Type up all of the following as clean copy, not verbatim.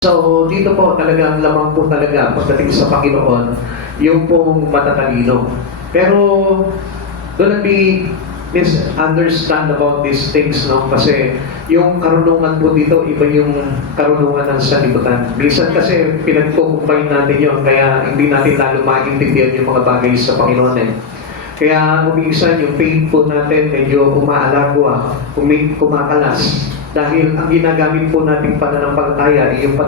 So, dito po talagang lamang po talaga pagdating sa Panginoon, yung pong matatalino. Pero, don't be misunderstand about these things, no? Kasi yung karunungan po dito, iba yung karunungan ng sanlibutan. Minsan kasi pinagkukumpay natin yun, kaya hindi natin lalo maintindihan yung mga bagay sa Panginoon eh. Kaya umiisan yung faith po natin medyo umaalagwa, kumakalas. Dahil ang ginagamit po nating pananampalataya ay yung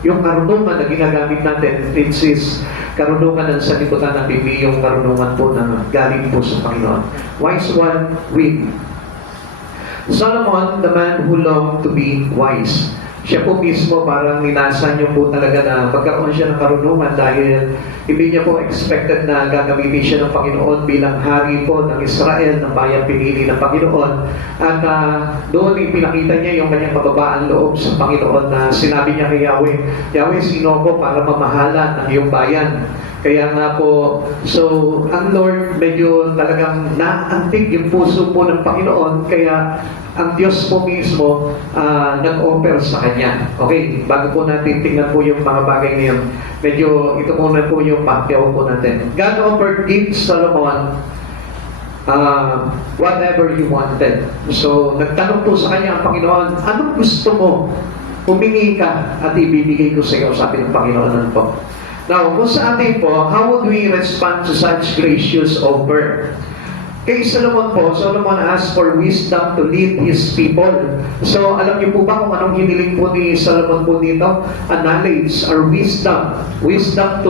yung karunungan na ginagamit natin, it is karunungan ng sanlibutan at hindi yung karunungan po na galing po sa Panginoon. Wise one, win. Solomon, the man who longed to be wise. Siya po mismo parang ninasa niyo po talaga na magkaroon siya ng karunungan dahil hindi niya po expected na gagamitin siya ng Panginoon bilang hari po ng Israel, ng bayang pinili ng Panginoon. At doon ipinakita niya yung kanyang kababaan loob sa Panginoon na sinabi niya kay Yahweh, Yahweh, sino ko para mamahalan ng iyong bayan? Kaya nga po, so ang Lord medyo talagang naantig yung puso po ng Panginoon, kaya ang Diyos po mismo nag-offer sa Kanya. Okay, bago po natin tingnan po yung mga bagay ngayon, medyo ito muna po yung pakyaw po natin. God offered King Solomon whatever he wanted. So, nagtanong po sa Kanya ang Panginoon, anong gusto mo? Humingi ka at ibibigay ko sa iyo, sabi ng Panginoon po. Now, kung sa atin po, how would we respond to such gracious offer? Kay Solomon po, Solomon asked for wisdom to lead his people. So, alam niyo po ba kung anong hiniling po ni Solomon po dito? A knowledge or wisdom. Wisdom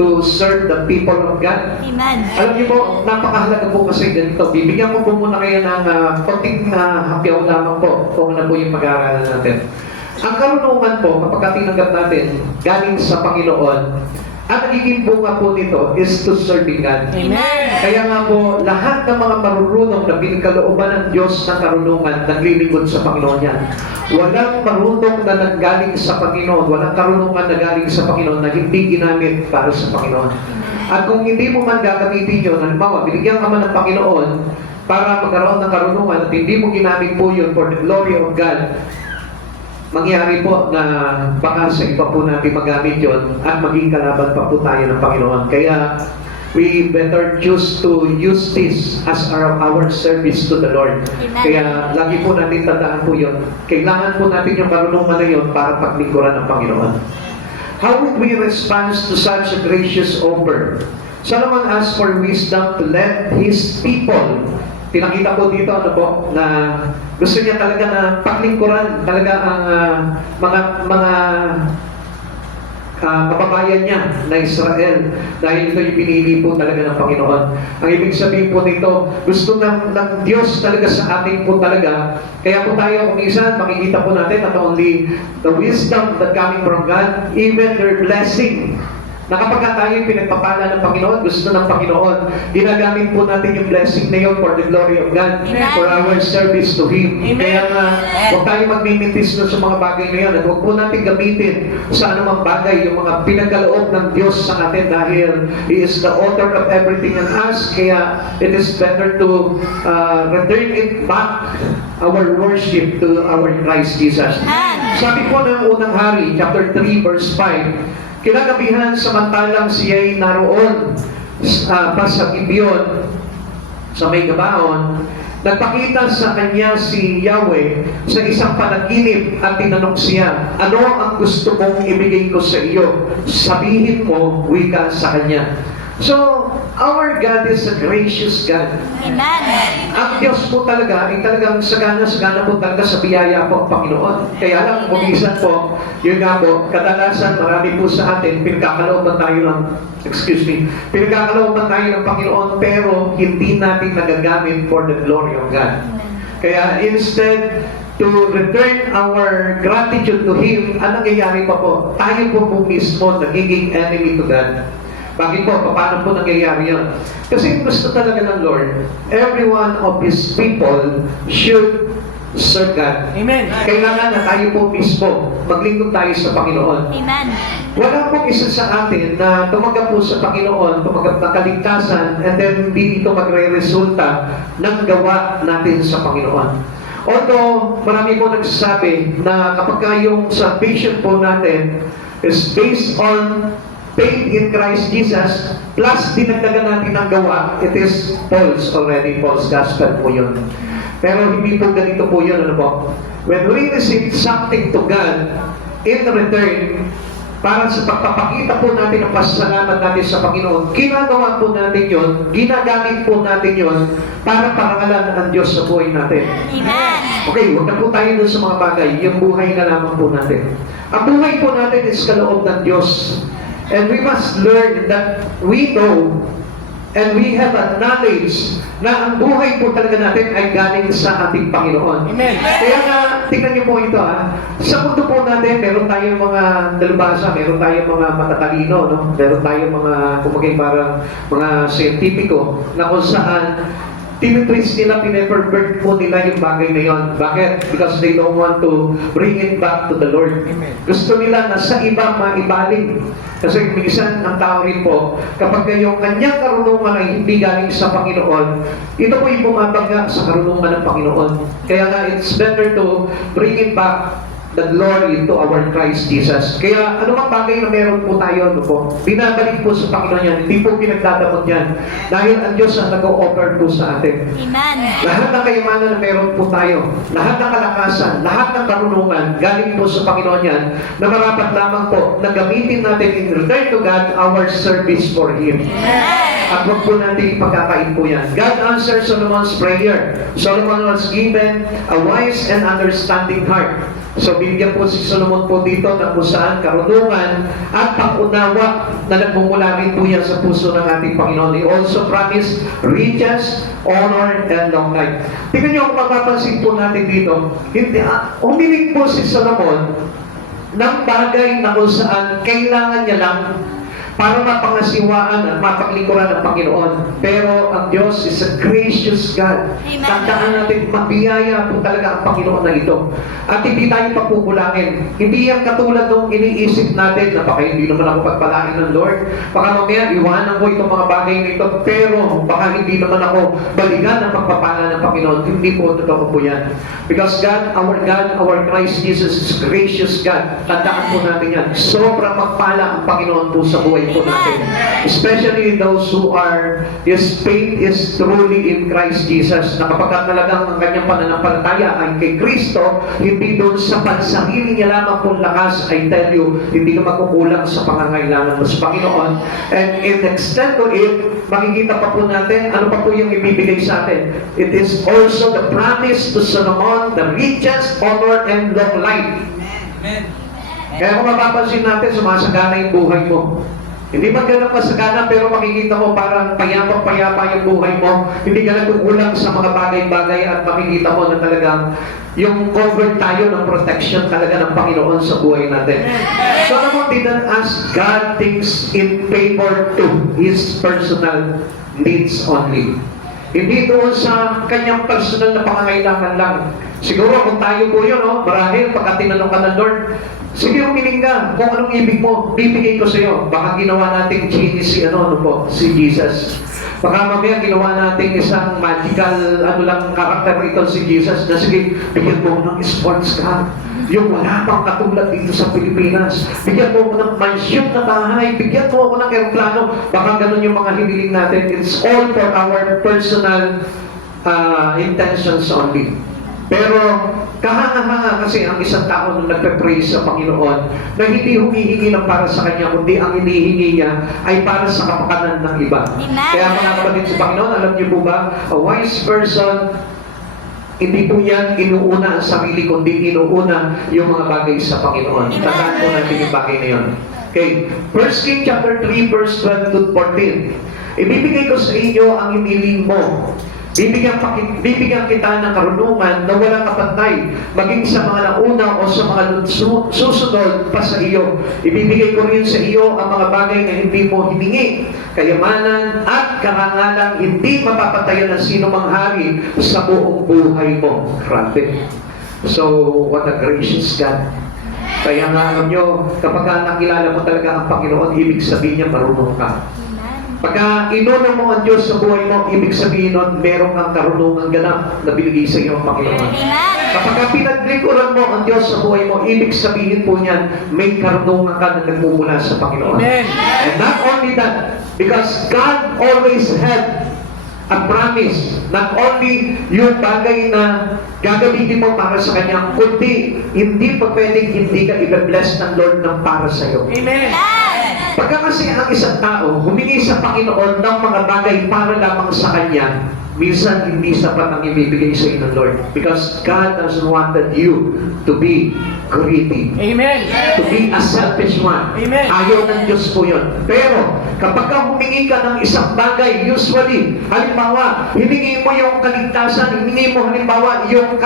to serve the people of God. Amen. Alam niyo po, napakahalaga po kasi ganito. Bibigyan ko po muna kayo ng konting hapyaw lamang po kung ano po yung pag-aaralan natin. Ang karunungan po, kapag tinanggap natin, galing sa Panginoon, ang nagiging bunga po nito is to serving God. Amen. Kaya nga po, lahat ng mga marurunong na pinagkalooban ng Diyos ng karunungan, naglilingkod sa Panginoon yan. Walang marunong na nanggaling sa Panginoon, walang karunungan na galing sa Panginoon na hindi ginamit para sa Panginoon. At kung hindi mo man gagamitin yun, halimbawa, binigyan ka man ng Panginoon para magkaroon ng karunungan at hindi mo ginamit po yun for the glory of God, mangyari po na baka sa iba po natin magamit yon at maging kalaban pa po tayo ng Panginoon. Kaya we better choose to use this as our service to the Lord. Amen. Kaya lagi po natin tandaan po yun. Kailangan po natin yung karunungan na yun para paglingkuran ng Panginoon. How would we respond to such a gracious offer? Solomon asked for wisdom to let his people. Pinakita po dito na gusto niya talaga na paglingkuran talaga ang mga kababayan niya na Israel, dahil ito yung pinili po talaga ng Panginoon. Ang ibig sabihin po nito, gusto ng Diyos talaga sa atin po talaga. Kaya po tayo kung minsan makikita po natin not only the wisdom that coming from God, even their blessing. Na kapag tayo pinagpapala ng Panginoon, gusto ng Panginoon, ginagamit po natin yung blessing na yun for the glory of God, Amen. for our service to Him. Amen. Kaya nga, huwag tayo magmimitis sa mga bagay na yun, at huwag po natin gamitin sa anumang bagay yung mga pinagkaloob ng Diyos sa atin, dahil He is the author of everything in us. Kaya it is better to return it back, our worship, to our Christ Jesus. Amen. Sabi po ng unang hari, chapter 3, verse 5, kinagabihan samantalang siya'y naroon pa sa Gibeon, sa may Gabaon, nagpakita sa kanya si Yahweh sa isang panaginip at tinanong siya, ano ang gusto mong ibigay ko sa iyo? Sabihin mo, wika sa kanya. So, our God is a gracious God. Amen. Ang Diyos po talaga ay talagang sagana po talaga sa biyaya po ang Panginoon. Kaya lang, kumisan po, yun nga po, kadalasan marami po sa atin, pinagkakalooban tayo ng Panginoon, pero hindi natin nagagamit for the glory of God. Kaya instead to return our gratitude to Him, anong nangyayari pa po? Tayo po mismo nagiging enemy to God. Bakit po? Paano po nangyayari yun? Kasi gusto talaga ng Lord, every one of His people should serve God. Amen. Kailangan na tayo po mismo maglingkod tayo sa Panginoon. Amen. Wala pong isa sa atin na tumanggap po sa Panginoon, tumanggap ng kaligtasan, and then hindi ito magre-resulta ng gawa natin sa Panginoon. Although, marami po nagsasabi na kapag ka yung salvation po natin is based on faith in Christ Jesus, plus dinagdagan natin ng gawa, it is false already, false gospel po yun. Pero hindi po ganito po yun, ano po? When we receive something to God, in return, para sa pagpapakita po natin ang pasasalamat natin sa Panginoon, ginagawa po natin yun, ginagamit po natin yun, para parangalan ang Diyos sa buhay natin. Amen. Okay, huwag na po tayo dun sa mga bagay, yung buhay na lamang po natin. Ang buhay po natin is kaloob ng Diyos. And we must learn that we know and we have a knowledge na ang buhay po talaga natin ay galing sa ating Panginoon. Amen. Kaya nga, tingnan niyo po ito sa mundo po natin, meron tayong mga dalubhasa, meron tayong mga matatalino, no? Meron tayong mga, kumagay parang mga siyentipiko na kung saan tinitwist nila, pinepervert po nila yung bagay na yon. Bakit? Because they don't want to bring it back to the Lord. Amen. Gusto nila na sa iba maibaling. Kasi minsan ang tao rin po, kapag yung kanyang karunungan ay hindi galing sa Panginoon, ito po yung bumabaga sa karunungan ng Panginoon. Kaya nga, it's better to bring it back the glory to our Christ Jesus. Kaya anumang bagay na meron po tayo, ano po, binabalik po sa Panginoon yan, hindi po pinagdadamot yan. Dahil ang Diyos ang nag-o-offer po sa atin. Amen. Lahat ng kayamanan na meron po tayo, lahat ng kalakasan, lahat ng karunungan, galing po sa Panginoon yan, na marapat lamang po na gamitin natin in return to God our service for Him. At huwag po natin ipagkakain po yan. God answered Solomon's prayer. Solomon was given a wise and understanding heart. So binigyan po si Solomon po dito na kung saan karunungan at pangunawa na nagmumula rin po yan sa puso ng ating Panginoon. He also promised riches, honor, and long life. Tingnan niyo kung mapapansin po natin dito, humiling po si Solomon ng bagay na kung saan kailangan niya lang para mapangasiwaan at mapaglingkuran ng Panginoon. Pero ang Diyos is a gracious God. Amen. Tandaan natin, mabiyaya po talaga ang Panginoon na ito. At hindi tayo pagkukulangin. Hindi yan katulad nung iniisip natin na baka hindi naman ako pagpalain ng Lord. Baka mamaya iwanan ko itong mga bagay na ito, pero baka hindi naman ako balikan ng pagpapala ng Panginoon. Hindi po totoo po yan. Because God, our Christ Jesus is gracious God. Tandaan po natin yan. Sobrang magpala ang Panginoon po sa buhay po natin. Especially those who are, His faith is truly in Christ Jesus. Na kapag talagang ang kanyang pananampalataya ay kay Kristo, hindi doon sa pansarili niya lamang kung lakas, I tell you, hindi ka magkukulang sa pangangailangan mo sa Panginoon. And in extent to it, makikita pa po natin, ano pa po yung ibibigay sa atin. It is also the promise to Solomon, the riches, honor, and long life. Amen. Kaya kung mapapansin natin, sumasagana yung buhay mo. Hindi man ganun kasagana, pero makikita mo parang payapa-payapa yung buhay mo. Hindi ka nagkukulang sa mga bagay-bagay at makikita mo na talagang yung covered tayo ng protection talaga ng Panginoon sa buhay natin. Solomon didn't ask God things in favor to His personal needs only. Hindi doon sa kanyang personal na pangangailangan lang. Siguro kung tayo po yun, marahil pagka tinanong ka ng Lord, sige, umiling ka. Kung anong ibig mo, bibigay ko sa iyo. Baka ginawa nating genie si si Jesus. Baka mamaya ginawa nating isang magical, karakter ito si Jesus na sige, bigyan mo ng sports car. Yung wala pang katulad dito sa Pilipinas. Bigyan mo ako ng mansion na bahay. Bigyan mo ako ng aeroplano. Baka ganun yung mga hiniling natin. It's all for our personal intentions only. Pero kahanga-hanga kasi ang isang tao na nagpe-praise sa Panginoon na hindi humihingi ng para sa kanya, kundi ang hinihingi niya ay para sa kapakanan ng iba. Amen. Kaya mga kapatid sa Panginoon, alam niyo po ba, a wise person, hindi po yan inuuna ang sarili, kundi inuuna yung mga bagay sa Panginoon. Tandaan po natin yung bagay na yun. Okay, 1 Kings chapter 3, verse 12 to 14. Ibibigay ko sa inyo ang hiniling mo. Bibigyan kita ng karunungan na walang kapantay, maging sa mga nauna o sa mga susunod pa sa iyo. Ibibigay ko rin sa iyo ang mga bagay na hindi mo hiningi, kayamanan at karangalang hindi mapapatayan ng sino mang hari sa buong buhay mo. Grabe. So, what a gracious God. Kaya nga alam nyo, kapag nakilala mo talaga ang Panginoon, ibig sabihin niya marunong ka. Pagka inuna mo ang Diyos sa buhay mo, ibig sabihin nun, meron kang karunungan ganap na binigay sa iyo ang Panginoon. Amen. Kapag pinaglingkuran mo ang Diyos sa buhay mo, ibig sabihin po niyan, may karunungan ka na nagmumula sa Panginoon. Amen. And not only that, because God always had a promise, not only yung bagay na gagamitin mo para sa Kanya, kundi hindi pa pwedeng hindi ka i-bless ng Lord ng para sa iyo. Amen. Pagka kasi ang isang tao humingi sa Panginoon ng mga bagay para lamang sa Kanya, minsan hindi sapat ang ibibigay sa iyo ng Lord. Because God doesn't wanted you to be greedy. Amen. To be a selfish one. Amen. Ayaw ng Diyos po yun. Pero, kapag ka humingi ka ng isang bagay, usually, halimbawa, hiningi mo yung kaligtasan, hiningi mo halimbawa yung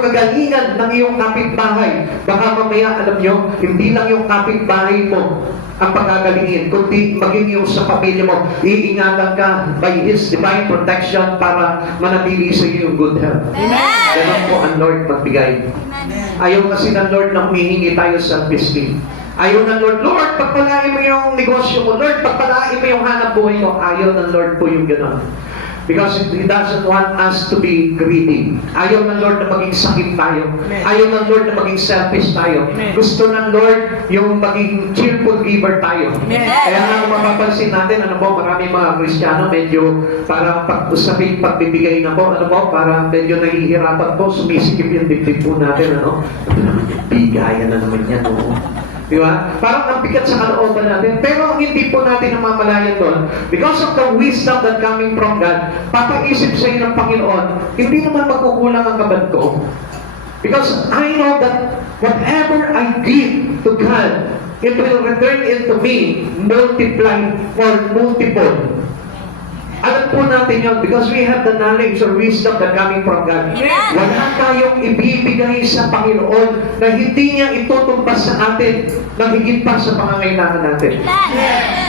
kagalingan ng iyong kapitbahay. Baka mamaya, alam nyo, hindi lang yung kapitbahay mo ang pagagalingin, kundi maging yung sa pamilya mo, iingatan ka by His divine protection para manatili sa iyo yung good health. Amen. Ganun po ang Lord magbigay. Ayaw kasi ng Lord na humihingi tayo selfishly. Ayaw ng Lord, Lord, pagpalain mo yung negosyo mo. Lord, pagpalain mo yung hanap buhay mo. Ayaw ng Lord po yung gano'n. Because He doesn't want us to be greedy. Ayaw ng Lord na maging sakit tayo. Ayaw ng Lord na maging selfish tayo. Gusto ng Lord yung maging cheerful giver tayo. Kaya nga mapapansin natin, ano po, marami mga Kristiyano medyo parang pag-usapin, pagbibigay na po, ano po, parang medyo nahihirapan po, sumisikip yung dibdib po natin, ano? Bigayan na naman yan, oo. Di ba? Parang ang bigat sa kalooban natin. Pero ang hindi po natin namamalayan doon, because of the wisdom that coming from God, papaisip sa iyo ng Panginoon, hindi naman magkukulang ang kabad ko. Because I know that whatever I give to God, it will return into me multiplied or multiple. Alam po natin yun because we have the knowledge or wisdom that coming from God. Wala tayong ibibigay sa Panginoon na hindi niya itutumbas sa atin ng higit pa sa pangangailangan natin.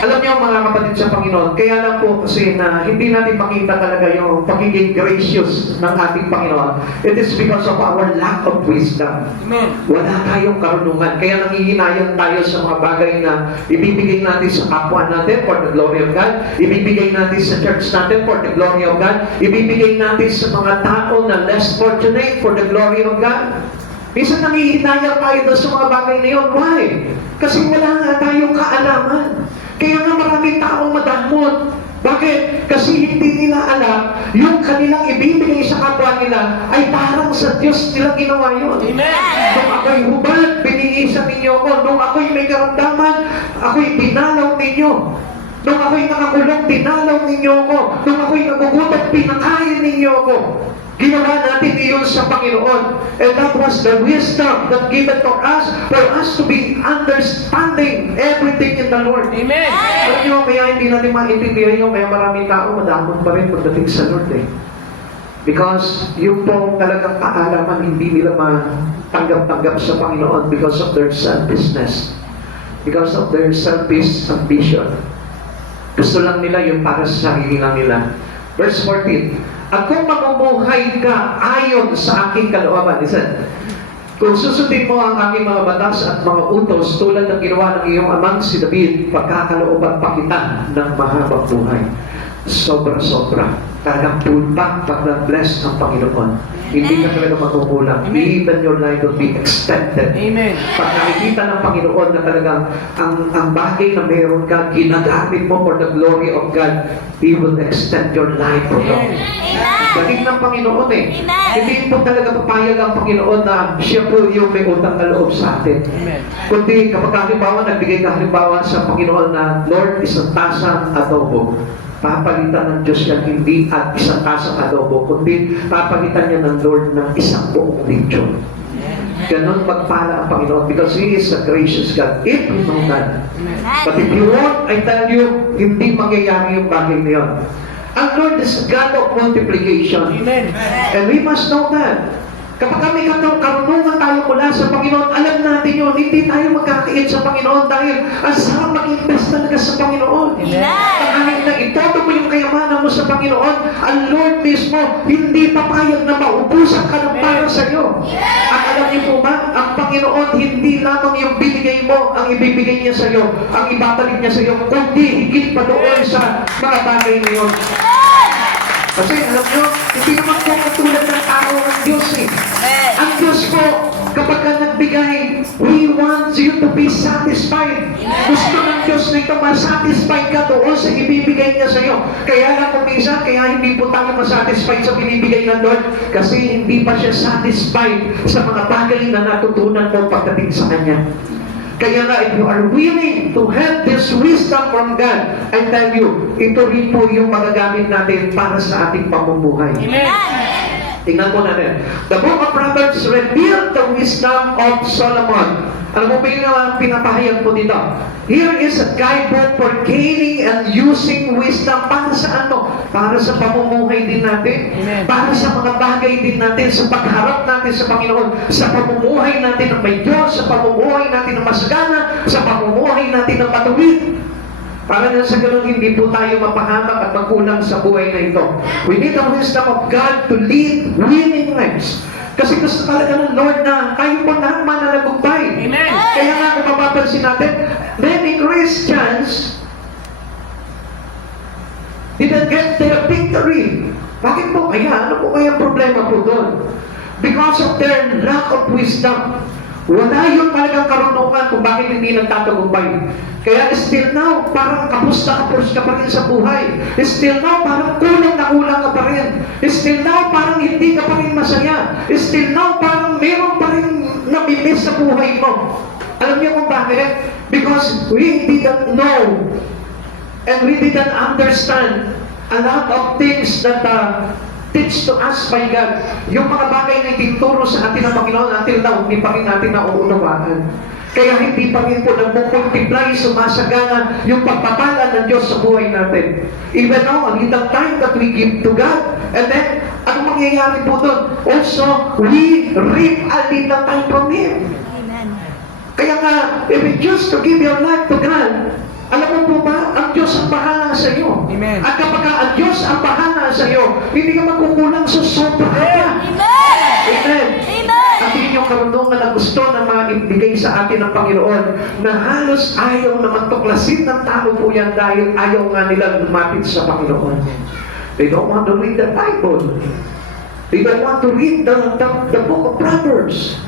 Alam niyo mga kapatid sa Panginoon, kaya lang po kasi na hindi natin makita talaga yung pagiging gracious ng ating Panginoon. It is because of our lack of wisdom. Wala tayong karunungan. Kaya nangihinayang tayo sa mga bagay na ibibigay natin sa kapwa natin for the glory of God. Ibibigay natin sa church natin for the glory of God. Ibibigay natin sa mga tao na less fortunate for the glory of God. Minsan nangihinayang tayo doon sa mga bagay na yun. Why? Kasi wala nga tayong kaalaman. Kaya nga maraming taong madamot. Bakit? Kasi hindi nila alam yung kanilang ibibigay sa kapwa nila ay parang sa Diyos nila ginawa yun. Nung ako'y hubad, binihisan ninyo ako. Nung ako'y may karamdaman, ako'y dinalaw ninyo. Nung ako'y nakakulong, dinalaw ninyo ako. Nung ako'y nagugutom, pinakain ninyo ako. Ginawa natin iyon sa Panginoon. And that was the wisdom that given to us for us to be understanding everything in the Lord. Amen. Alam nyo, kaya hindi natin maintindihan yun, kaya maraming tao madamot pa rin pagdating sa Lord eh. Because yung pong talagang kaalaman, hindi nila matanggap-tanggap sa Panginoon because of their selfishness. Because of their selfish ambition. Gusto lang nila yung para sa sarili lang nila. Verse 14, at kung mamumuhay ka ayon sa aking kalooban, listen, kung susundin mo ang aking mga batas at mga utos tulad ng ginawa ng iyong amang si David, pagkakalooban pa kita ng mahabang buhay. Sobra-sobra. Talagang pulpak pag na-bless ng Panginoon. Hindi ka talaga magkukulang. Even your life will be extended. Amen. Pag nakikita ng Panginoon na talagang ang bagay na meron ka, ginagamit mo for the glory of God, He will extend your life for God. Galing ng Panginoon eh. Hindi po talaga papayag ang Panginoon na siya po yung may utang na loob sa atin. Amen. Kundi kapag halimbawa, nagbigay ka halimbawa sa Panginoon na Lord, isang tasang adobo. Papalitan ng Diyos yan, hindi at isang tasang adobo, kundi papalitan niya ng Lord ng isang buong lechon. Ganon magpala ang Panginoon because He is a gracious God. If you know that. But if you won't, I tell you, hindi mangyayari yung bagay na yun. Ang Lord is God of multiplication. Amen. And we must know that. Kapag kami karunungan tayo mula sa Panginoon, alam natin yun, hindi tayo magkakait sa Panginoon dahil ang sarap mag-invest talaga sa Panginoon. Kahit na itoto mo yung kayamanan mo sa Panginoon, ang Lord mismo, hindi papayag na maubusan ka ng para sa iyo. At alam niyo po ba, ang Panginoon, hindi lamang yung binigay mo, ang ibibigay niya sa iyo, ang ibabalik niya sa iyo, kundi higit pa doon sa mga bagay na yun. Kasi alam nyo, hindi naman po katulad ng tao ng Diyos eh. Ang Diyos po, kapag ka nagbigay, He wants you to be satisfied. Gusto ng Diyos na ito, masatisfied ka doon sa ibibigay niya sa iyo. Kaya lang kung minsan, kaya hindi po tayo masatisfied sa binibigay ng Lord kasi hindi pa siya satisfied sa mga bagay na natutunan mo pagdating sa Kanya. Kaya nga, if you are willing to have this wisdom from God, I tell you, ito rin po yung magagamit natin para sa ating pamumuhay. Tingnan po natin. The book of Proverbs revealed the wisdom of Solomon. Ano mo ba yung pinapahayag po dito? Here is a guidebook for gaining and using wisdom. Para sa ano? Para sa pamumuhay din natin. Amen. Para sa mga bagay din natin, sa pagharap natin sa Panginoon, sa pamumuhay natin ng may Diyos, sa pamumuhay natin ng masagana, sa pamumuhay natin ng matuwid. Para na sa ganun, hindi po tayo mapahamak at magkulang sa buhay na ito. We need the wisdom of God to lead winning lives. Kasi gusto talaga ng Lord na kayo po na mananagumpay. Amen. Kaya nga kung mapapansin natin, many Christians didn't get their victory. Bakit po kaya? Ano po kaya ang problema po doon? Because of their lack of wisdom. Wala yung talagang karunungan kung bakit hindi nagtatagumpay. Kaya still now, parang kapos ka pa rin sa buhay. Still now, parang kulang ka pa rin. Still now, parang hindi ka pa rin masaya. Still now, parang meron pa rin namimiss sa buhay mo. Alam niyo kung bakit? Because we didn't know and we didn't understand a lot of things that teach to us by God. Yung mga bagay na ituturo sa atin ng Panginoon until now, hindi pa rin natin nauunawaan. Kaya hindi pa rin po nagmumultiply, sumasagana yung pagpapala ng Diyos sa buhay natin. Even now, in the time that we give to God, and then, ano mangyayari po doon? Also, we reap a little time from Him. Amen. Kaya nga, if you choose to give your life to God, alam mo po ba, ang Diyos ang bahala sa iyo. Amen. At kapag ang Diyos ang bahala sa iyo, hindi ka magkukulang sa sobra ka. Amen. Amen. Amen. At yun yung karunungan na gusto na maibigay sa atin ng Panginoon na halos ayaw naman tuklasin ng tao po yan dahil ayaw nga nila lumapit sa Panginoon. They don't want to read the Bible. They don't want to read the book of Proverbs.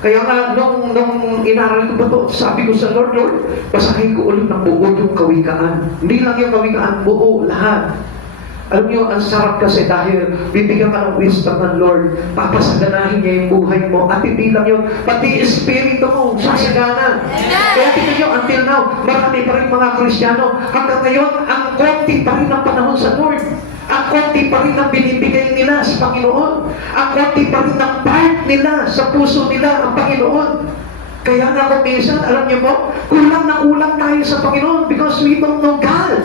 Kaya nga, nung inaral ko ba ito, sabi ko sa Lord, basahin ko ulit ng buo yung kawikaan. Hindi lang yung kawikaan, buo, lahat. Alam niyo, ang sarap kasi dahil bibigyan ka ng wisdom ng Lord, papasaganahin niya yung buhay mo, at hindi lang yun, pati espiritu mo, sasagana. Kaya tingnan niyo, until now, marami pa rin mga Kristiyano, hanggang ngayon, ang konti pa rin ang panahon sa Lord. Ang konti pa rin ang binibigay nila sa Panginoon. Ang konti pa rin ang part nila sa puso nila ang Panginoon. Kaya nga kung minsan, alam niyo po, kulang na kulang tayo sa Panginoon because we don't know God.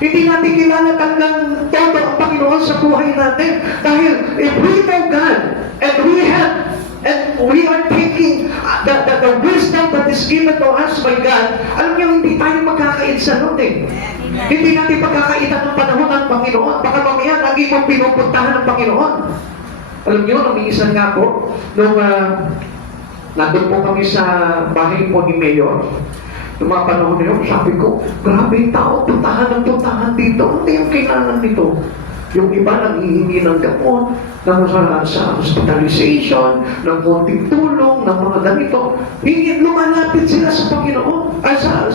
Hindi natin kilala talagang todo ang Panginoon sa buhay natin. Dahil if we know God and we are taking the wisdom that is given to us by God, alam niyo, hindi tayo magkakait sa Lord eh. Hindi natin pagkakaitan ng panahon ng Panginoon. Baka mamaya naging mo pinupuntahan ng Panginoon. Alam niyo, nung minsan nga po, nung nandun po kami sa bahay po ni Mayor, noong mga panahon na yun, sabi ko, grabe yung tao, puntahan dito. Ano yung kailangan nito? Yung iba nanghihingi ng gamot, sa hospitalization, ng konting tulong, ng mga ganito. Hindi lumalapit sila sa Panginoon,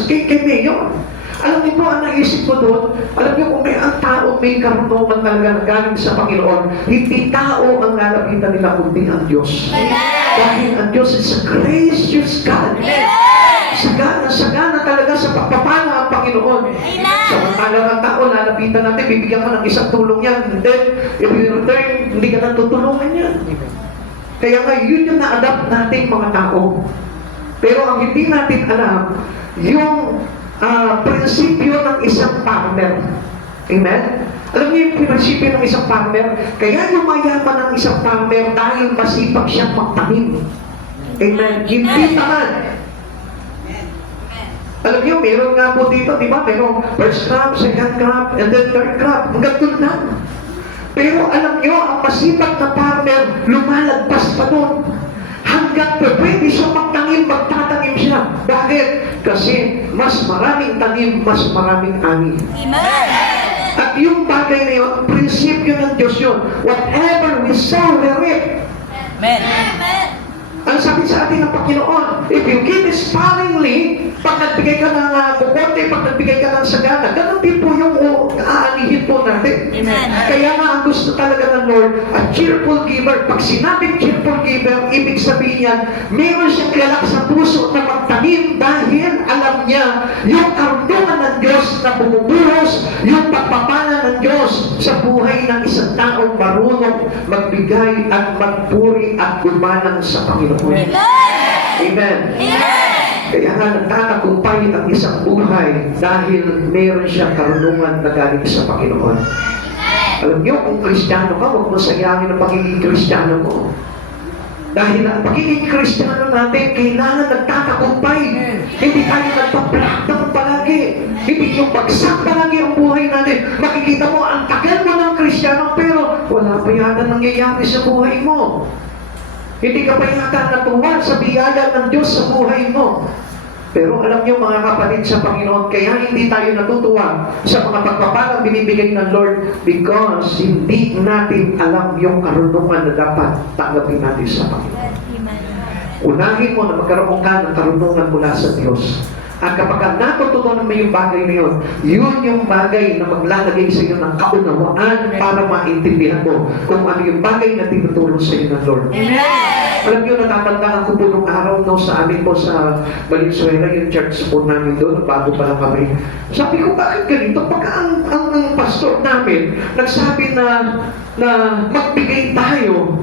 kay Mayor. Alam niyo po, ang naisip ko doon, alam niyo kung may ang tao, may karunungan talaga na galing sa Panginoon, hindi tao ang lalapitan nila, kundi ang Diyos. Dahil ang Diyos is a gracious God. Sagana talaga sa pagpapala ang Panginoon. Samantalang ang tao, lalapitan natin, bibigyan ka ng isang tulong yan. And then, if you return, hindi ka nang tutulungan yan. Kaya nga, yun yung na-adapt natin mga tao. Pero ang hindi natin alam, yung prinsipyo ng isang farmer. Amen? Alam niyo yung prinsipyo ng isang farmer? Kaya yumayaman ng isang farmer dahil masipag siyang magtanim. Amen? Hindi naman. Alam niyo, meron nga po dito, di ba? Meron first crop, second crop, and then third crop. Hanggang doon lang. Pero alam niyo, ang masipag na farmer, lumalagpas pa doon. Hanggang pwede siya magtanim, magtatanim siya. Bakit? Kasi mas maraming tanim, mas maraming ani. Amen. At yung bagay na yun, prinsipyo ng Diyos yun. Whatever we sow, we reap. Amen. Ang sabi sa atin ng Panginoon, if you give sparingly, pag nagbigay ka ng kukonti, pag nagbigay ka ng sagana, ganun din po yung aanihin po natin. Amen. Kaya nga ang gusto talaga ng Lord, a cheerful giver. Pag sinabing cheerful giver, ibig sabihin yan, meron siyang galak sa puso na magtanim dahil alam niya yung karunungan ng Diyos na bumubuhos, yung pagpapala ng Diyos sa buhay ng isang taong marunong magbigay at magpuri at gumanang sa Panginoon. Amen. Kaya nga nagtatagumpay ang isang buhay dahil meron siyang karunungan na galing sa Panginoon. Alam niyo, kung Kristiyano ka, huwag mo sayangin ang pagiging Kristiyano mo. Dahil ang pagiging Kristiyano natin, kailangan nagtatagumpay. Hindi tayo nagpa-lockdown palagi. Hindi yung bagsak palagi ang buhay natin. Makikita mo, ang tagal mo ng Kristiyano, pero wala pa yata nangyayari sa buhay mo. Hindi ka pa yata natuwa sa biyaya ng Diyos sa buhay mo. Pero alam niyo mga kapatid sa Panginoon, kaya hindi tayo natutuwa sa mga pagpapalang binibigay ng Lord because hindi natin alam yung karunungan na dapat tanggapin natin sa Panginoon. Unahin mo na magkaroon ka ng karunungan mula sa Diyos. At kapag natutunan mo yung bagay na yun, yun yung bagay na maglalagay sa iyo ng kaunawaan para maintindihan mo kung ano yung bagay na tinuturo sa iyo ng Lord. Amen. Alam niyo, natatandaan ko po nung araw no, sa amin po sa Valenzuela, yung church po namin doon, bago pa lang kami. Sabi ko, bakit ganito? Pagka ang pastor namin nagsabi na magbigay tayo,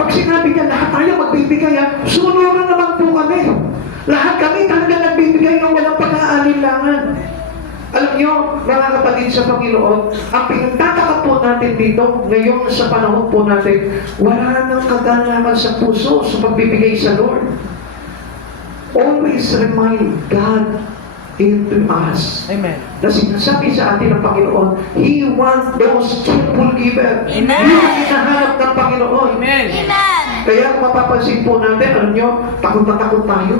pag sinabi niya, lahat tayo magbibigay, sunuran naman po kami. Lahat kami talaga nagbibigay ng walang pag-aalinlangan. Alam niyo, mga kapatid sa Panginoon, ang pinagtataka po natin dito, ngayon sa panahon po natin, wala nang kagalakan sa puso sa pagbibigay sa Lord. Always remind God into us. Amen. Na sinasabi sa atin ng Panginoon, He wants those cheerful giver. Amen. Yun ang hinahanap ng Panginoon. Amen. Kaya kung mapapansin po natin, alam nyo, takot na takot tayo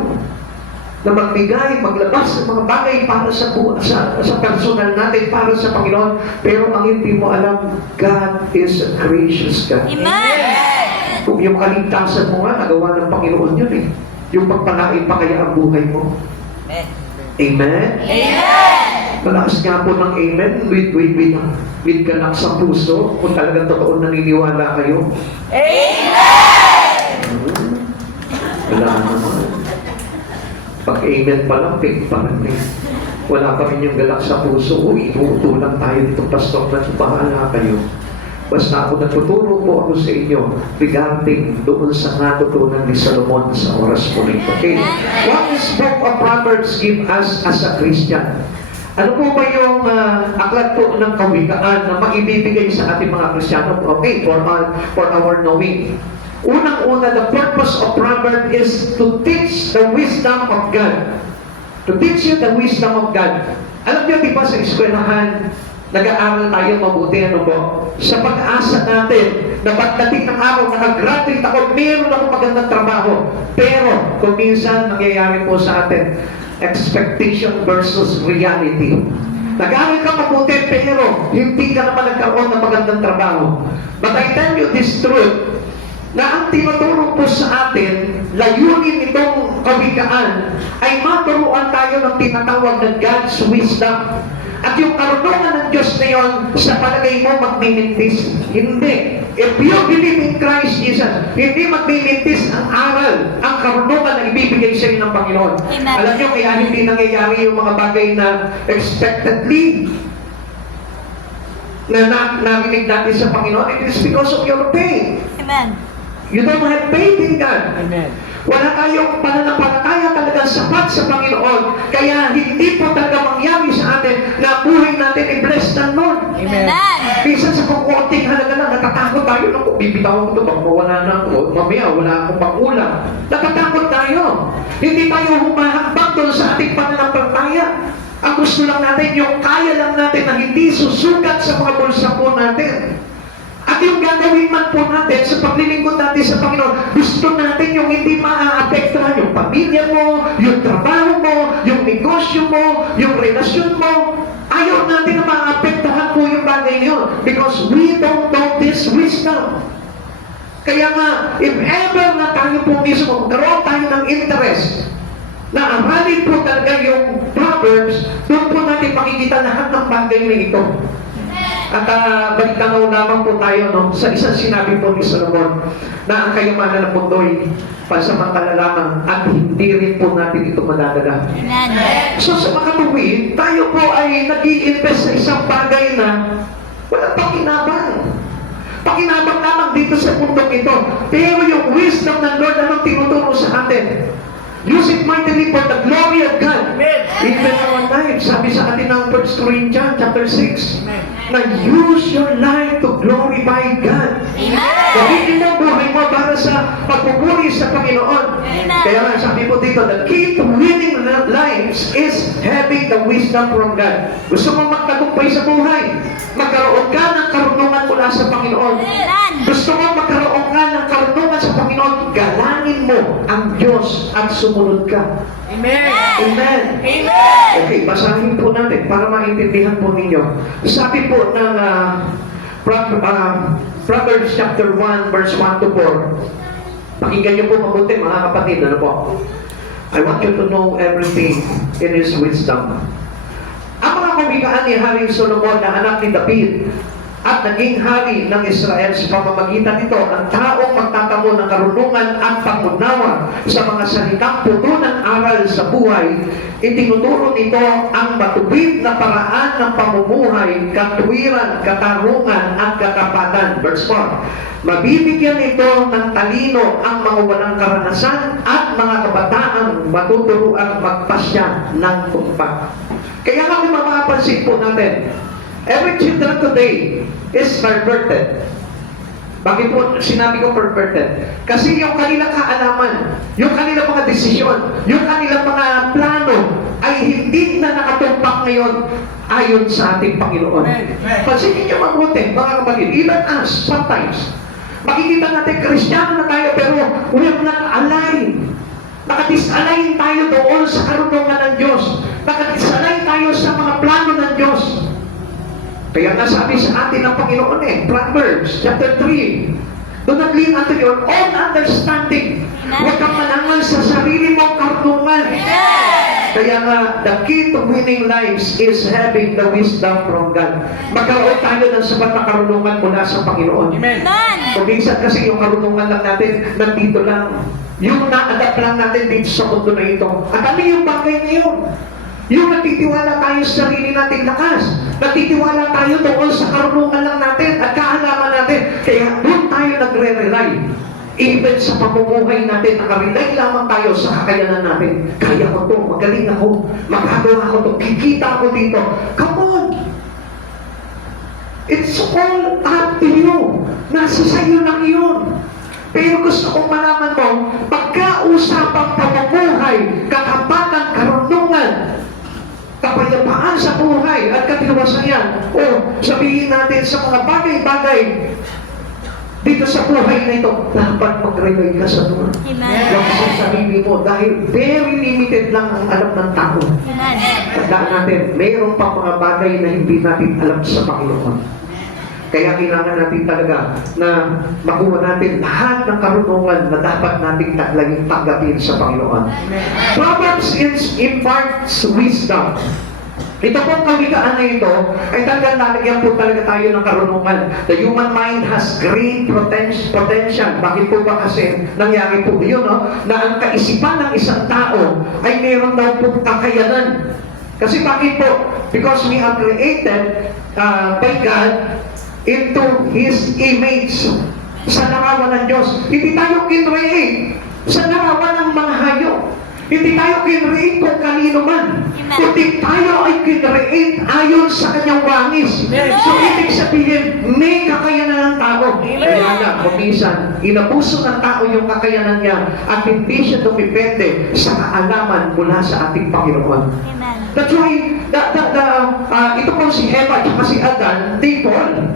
na magbigay, maglabas ng mga bagay para sa personal natin, para sa Panginoon. Pero ang hindi mo alam, God is a gracious God. Amen. Kung yung kaligtasan mo nga, nagawa ng Panginoon yun eh. Yung pagpalain pa kaya ang buhay mo. Amen? Amen. Malakas nga po ng amen with galak sa puso kung talagang totoo naniniwala kayo. Amen. Wala naman. Pag amen pa lang, fake pa lang eh. Wala pa rin yung galak sa puso. Uy, inuutulang tayo dito, pastor, na bahala kayo. Basta ako nagtuturo po ako sa inyo regarding doon sa natutunan ni Solomon sa oras po nito. Okay? What is book of Proverbs give us as a Christian? Ano po ba yung aklat po ng kawikaan na maibibigay sa ating mga Kristiyano? Okay, for our knowing. Unang-una, the purpose of Proverbs is to teach the wisdom of God. To teach you the wisdom of God. Alam niyo, di ba sa eskwelahan, nag-aaral tayo mabuti, ano po? Sa pag-asa natin, na pagdating ng araw, nakagraduate ako, meron ako magandang trabaho. Pero, kung minsan, nangyayari po sa atin, expectation versus reality. Nag-aaral ka mabuti, pero hindi ka naman nagkaroon ng magandang trabaho. But I tell you this truth, na ang tinuturo po sa atin, layunin itong kawikaan, ay maturuan tayo ng tinatawag na God's wisdom. At yung karunungan ng Diyos na yun, sa palagay mo, magmimintis. Hindi. If you believe in Christ Jesus, hindi magmimintis ang aral, ang karunungan na ibibigay sa iyo ng Panginoon. Amen. Alam niyo, kaya hindi nangyayari yung mga bagay na expectedly na narinig natin sa Panginoon. It is because of your faith. Amen. You don't have faith in God. Amen. Wala tayong pananampalataya talaga sapat sa Panginoon. Kaya hindi po talaga mangyari sa atin na buhay natin i-bless ng Lord. Amen. Minsan sa kukunting halaga lang, natatakot tayo. Naku, bibitawan ko ito, baka mawala na ako. Mamaya, wala akong pangulang. Natatakot tayo. Hindi tayo humahambang doon sa ating pananampalataya. Ang gusto lang natin, yung kaya lang natin na hindi susukat sa mga bulsa po natin. At yung gagawin man po natin sa paglilingkod natin sa Panginoon, gusto natin yung hindi maaapektuhan yung pamilya mo, yung trabaho mo, yung negosyo mo, yung relasyon mo. Ayaw natin na maaapektuhan po wisdom. Kaya nga, if ever na tayo po mismo, magkaroon tayo ng interest na aralin po talaga yung Proverbs, doon po natin makikita lahat ng bagay na ito. At balitanaw lamang po tayo sa isang sinabi po ni Solomon na ang kayamanan ng mundo'y pansamantala lamang at hindi rin po natin ito madadala. So sa makatuwid, tayo po ay nag-i-invest sa isang bagay na walang pakinabang. Pakinabang lamang dito sa mundong ito. Pero yung wisdom ng Lord, anong tinuturo sa atin? Use it mightily for the glory of God. Even our lives. Sabi sa atin ng 1 Corinthians chapter 6, na use your life to glorify God. Gawin mo buhay mo para sa pagpupuri sa Panginoon. Kaya nga sabi po dito, the key to winning lives is having the wisdom from God. Gusto mo magtagumpay sa buhay? Magkaroon ka ng karunungan mula sa Panginoon. Gusto mo magkaroon ka ng karunungan sa Panginoon? Galangin mo ang Diyos at sumunod ka. Amen. Amen. Amen. Okay, basahin po natin para maintindihan po ninyo. Sabi po ng Proverbs chapter 1 verse 1 to 4. Pakinggan niyo po mabuti mga kapatid. Ano po? I want you to know everything in His wisdom. Ang mga kawikaan ni Haring Solomon na anak ni David at naging hari ng Israel sa pamamagitan nito ang taong magtatamo ng karunungan at pangunawa sa mga salitang puno ng aral sa buhay. Itinuturo nito ang matuwid na paraan ng pamumuhay, katuwiran, katarungan at katapatan. Verse 4. Mabibigyan nito ng talino ang mga walang karanasan at mga kabataang matuturuan magpasya ng tumpak. Kaya nga kung mapapansin po natin, every children today is perverted. Bakit po sinabi ko perverted? Kasi yung kanilang kaalaman, yung kanilang mga desisyon, yung kanilang mga plano ay hindi na nakatumpak ngayon ayon sa ating Panginoon. Pansinin niyo mabuti, mga kapatid, even us, sometimes, makikita natin Kristiyano na tayo pero we have not aligned. Nakadisalign tayo doon sa karunungan ng Diyos. Nakadisalign tayo sa mga plano ng Diyos. Kaya nga sabi sa atin ng Panginoon Proverbs chapter 3, do not lean unto your own understanding. Huwag kang manangan sa sarili mong karunungan. Kaya nga, the key to winning lives is having the wisdom from God. Magkaroon tayo ng sapat na karunungan mula sa Panginoon. Kung minsan kasi yung karunungan lang natin, nandito lang. Yung na-adapt lang natin dito sa mundo na ito. At ano yung bagay na yun? Yung nagtitiwala tayo sa sarili nating lakas. Nagtitiwala tayo doon sa karunungan lang natin at kaalaman natin. Kaya doon tayo nagre-rely. Even sa pamumuhay natin, nakarelay lamang tayo sa kakayanan natin. Kaya ko to, magaling ako, magagawa ko to, kikita ko dito. Come on! It's all up to you. Nasa sayo lang yun. Pero gusto kong malaman mo, pagkausapang pamumuhay, katapatan, karunungan, kapayapaan sa buhay at katiwasayan, o sabihin natin sa mga bagay-bagay dito sa buhay na ito, dapat mag-rely ka sa Lord. Huwag sa sarili mo dahil very limited lang ang alam ng tao. Tandaan natin, mayroon pa mga bagay na hindi natin alam sa Panginoon. Kaya kailangan natin talaga na makuha natin lahat ng karunungan na dapat nating taglaging tanggapin sa Panginoon. Proverbs imparts wisdom. Ito pong kawikaan na ito ay talagang lalagyan po talaga tayo ng karunungan. The human mind has great potential. Bakit po ba kasi nangyari po yun, no? Na ang kaisipan ng isang tao ay mayroon daw po kakayanan. Kasi bakit po? Because we are created by God into His image. Sa larawan ng Diyos. Hindi tayo kinreate sa larawan ng mga hayop. Hindi tayo kinreate kung kanino man. Kundi tayo ay kinreate ayon sa kanyang wangis. So, ibig sabihin, may kakayanan ng tao. Kaya nga, kung minsan, inabuso ng tao yung kakayanan niya at hindi siya dumipende sa kaalaman mula sa ating Panginoon. That's why, ito po si Eva at si Adan, they fall.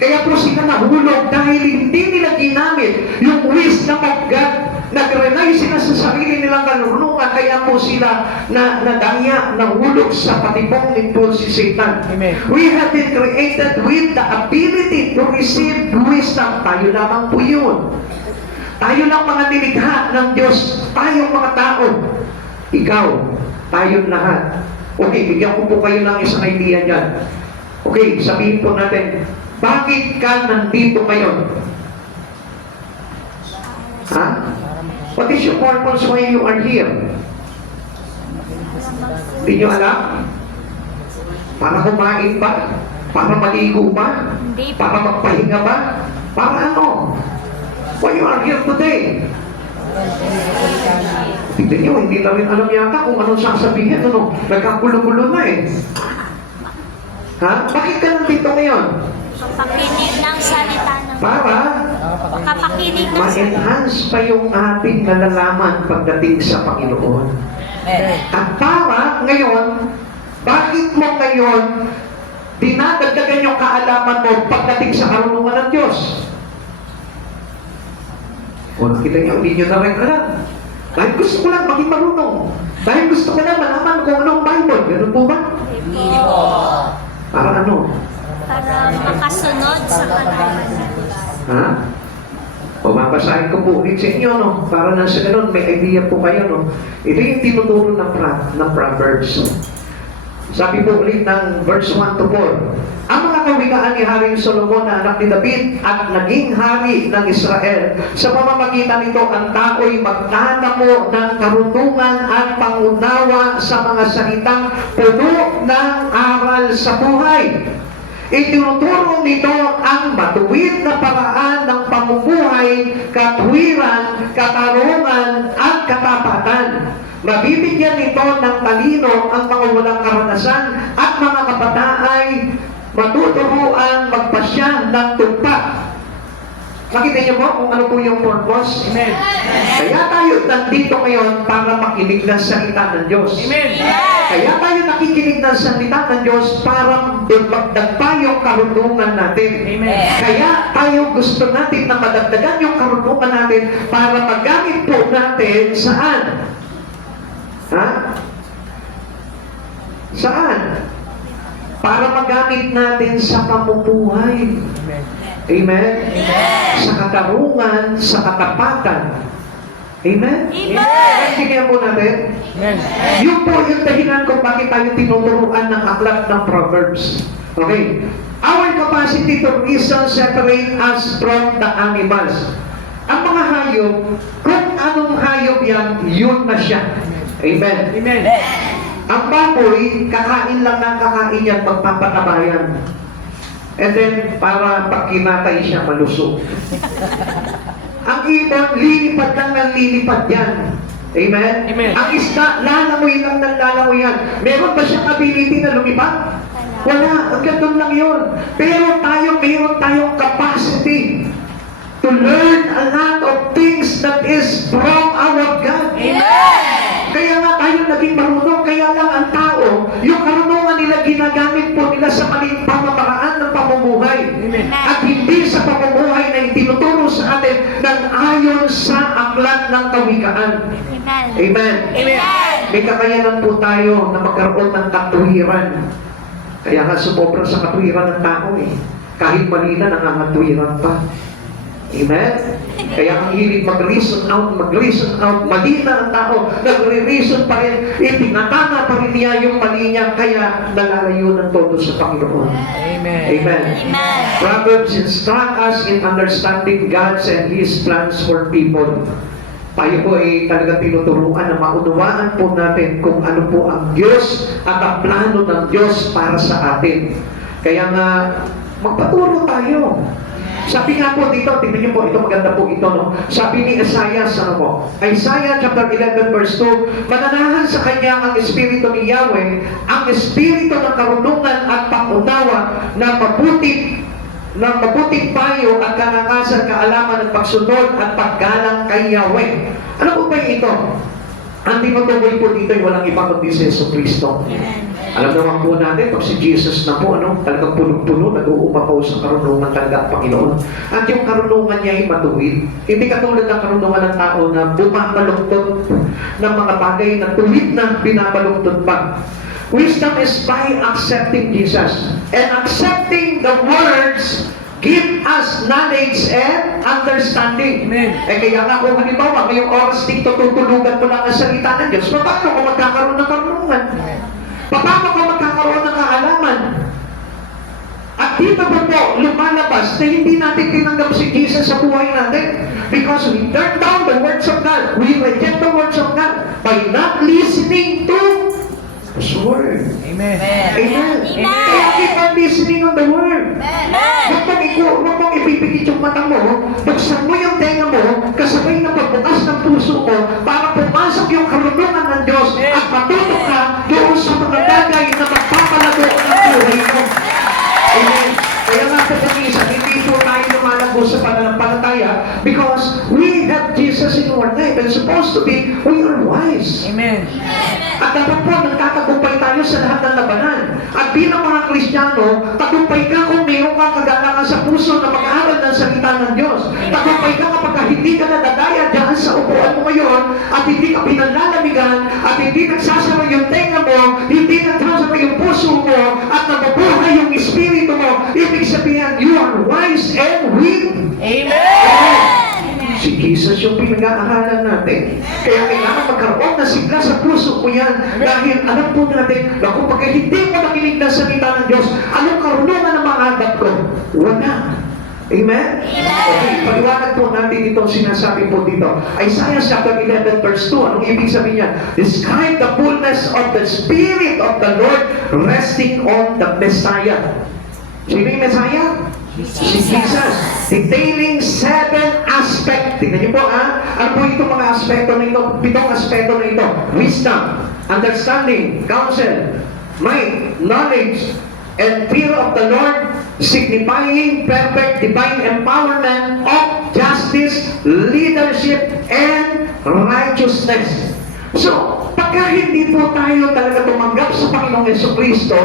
Kaya po sila nahulog dahil hindi nila ginamit yung wisdom of God. Nag-rely sila sa sarili nilang karunungan, kaya po sila nadaya, nahulog sa patibong nito si Satan. Amen. We have been created with the ability to receive wisdom. Tayo lamang po yun. Tayo lang mga nilikha ng Diyos. Tayong mga tao. Ikaw, tayong lahat. Okay, bigyan ko po kayo ng isang idea dyan. Okay, sabihin po natin, bakit ka nandito ngayon? Ha? What is your purpose why you are here? Hindi nyo alam? Para kumain ba? Para maligo ba? Hindi po. Para magpahinga ba? Para ano? Why you are here today? Tignan nyo, hindi namin alam yata kung anong sasabihin. Ano? Nagkagulo-gulo na eh. Ha? Bakit ka nandito ngayon? Kapakinig ng salita ng Para Kapakinig ng salita. ma-enhance pa yung ating nalalaman pagdating sa Panginoon. At para ngayon, bakit mo ngayon dinadagdagan yung kaalaman mo pagdating sa karunungan ng Diyos? O nakita niyo, hindi nyo na rin alam. Dahil gusto ko lang maging marunong. Dahil gusto ko lang malaman kung anong Bible. Ganun po ba? Para ano? Para makasunod sa kalagayan ng Diyos. Ha? O mabasahin ko po ulit sa inyo, no? Para na sa ganun, may idea po kayo, no? Ito yung tinuturo ng Proverbs. Sabi po ulit ng verse 1 to 4. Ang mga kawikaan ni Haring Solomon na anak ni David at naging hari ng Israel, sa pamamagitan nito ang tao'y magtatamo ng karunungan at pangunawa sa mga salitang puno ng aral sa buhay. Itinuturo nito ang matuwid na paraan ng pamumuhay, katwiran, katarungan, at katapatan. Mabibigyan nito ng talino ang mga walang karanasan at mga kabataan ay matuturuan magpasya ng tumpak. Makita niyo po kung ano po yung purpose? Amen. Kaya tayo nandito ngayon para makinig ng salita ng Diyos. Amen. Kaya tayo nakikinig ng salita ng Diyos para magdagdag yung karunungan natin. Amen. Kaya tayo gusto natin na madagdagan yung karunungan natin para magamit po natin saan? Ha? Saan? Para magamit natin sa pamumuhay. Amen. Amen? Sa katarungan, sa katapatan. Amen? Amen. Tingnan po natin. Amen. Yun po yung dahilan kung bakit tayo tinuturuan ng aklat ng Proverbs. Okay? Our capacity to reason separate us from the animals. Ang mga hayop, kung anong hayop yan, yun na siya. Amen. Amen. Ang baboy, kakain lang ng kakain yan, magpapatabayan. And then, para pag kinatay siya, malusog. Ang ibon, lilipad lang ng lilipad yan. Amen? Amen. Ang isda, lalangoy lang ng lalangoy yan. Meron ba siyang ability na lumipad? Wala. Ang gandun lang yun. Pero tayo, meron tayong capacity to learn a lot of things that is from our God. Kaya nga tayo naging marunong, kaya lang ang tao, yung karunungan nila ginagamit po nila sa maling pamamaraan ng pamumuhay. Amen. At hindi sa pamumuhay na itinuturo sa atin ng ayon sa aklat ng kawikaan. Amen. Amen. Amen. May kakayanan po tayo na magkaroon ng katwiran. Kaya nga sumobra sa katwiran ng tao eh. Kahit mali na, nangangatwiran pa. Amen? Kaya ang hilig mag-reason out, mali na ang tao, nagre-reason pa rin, itinatama pa rin niya yung mali niya, kaya nalalayo ng todo sa Panginoon. Amen. Amen. Amen. Proverbs instruct us in understanding God's and His plans for people. Tayo po ay talaga tinuturuan na maunawaan po natin kung ano po ang Diyos at ang plano ng Diyos para sa atin. Kaya nga, magpaturo tayo. Sabi nga po dito, tingnan niyo po, ito maganda po ito, no? Sabi ni Isaiah, Isaiah chapter 11 verse 2, mananahan sa kanya ang Espiritu ni Yahweh, ang Espiritu ng karunungan at pangunawa na mabuting payo at kanangasan, kaalaman at pagsunod at paggalang kay Yahweh. Ano po ba ito? Ang tinutukoy po dito ay walang iba kundi si Yesu Kristo. Amen. Alam naman po natin, pag si Jesus na po, talagang punong-puno, nag-uumapaw sa karunungan talaga ang Panginoon. At yung karunungan niya ay matuwid. Hindi katulad ng karunungan ng tao na bumabaluktot ng mga bagay na tuwid na binabaluktot pa. Wisdom is by accepting Jesus. And accepting the words give us knowledge and understanding. Amen. Kaya nga kung halimbawa, ngayong oras dito tutulugan mo lang ang salita ng Diyos, paano ka magkakaroon ng karunungan? Paano ka magkakaroon ng kaalaman? At dito po lumalabas na hindi natin tinanggap si Jesus sa buhay natin because we turn down the words of God. We reject the words of God by not listening to His Word. Amen. Amen. Kaya keep on listening on the Word. Huwag mong ipipikit yung mata mo, buksan mo yung tenga mo, kasabay na pagbukas ng puso mo para pumasok yung karunungan ng Diyos at matuto ka doon sa mga bagay na magpapalago ng buhay mo. Amen. Kaya nga po minsan, hindi po tayo lumalago sa pananampalataya because we have Jesus in our life and supposed to be, we are wise. Amen. At dapat po, nagtatagumpay tayo sa lahat ng labanan. At bilang mga Kristiyano, tagumpay ka kung mayroon kang kagalakan sa puso na mag-aaral ng salita ng Diyos. Tagumpay ka kapag hindi ka nadadaya dyan sa upuan mo ngayon at hindi ka pinanlalamigan at hindi nagsasara yung tenga mo, hindi nagsasara yung puso mo at nabubuhay yung espiritu mo. Ibig sabihin, you are wise and weak. Amen. Si Jesus yung pinag-aaralan natin. Kaya kailangan magkaroon na sigla sa puso mo yan. Dahil alam po natin na kung pag hindi mo nakinig ng salita ng Diyos, anong karunungan na mahanap ko? Wala. Amen? Okay, paliwanag po natin itong sinasabi po dito. Isaiah chapter 11 verse 2. Anong ibig sabihin niya? Describe the fullness of the Spirit of the Lord resting on the Messiah. Sino yung Messiah? Si Jesus. Detailing 7 aspects. Tingnan niyo po ano po itong mga aspekto na ito? 7 aspekto na ito. Wisdom, understanding, counsel, might, knowledge, and fear of the Lord, signifying perfect divine empowerment of justice, leadership, and righteousness. So, pagka hindi po tayo talaga tumanggap sa Panginoong Jesucristo,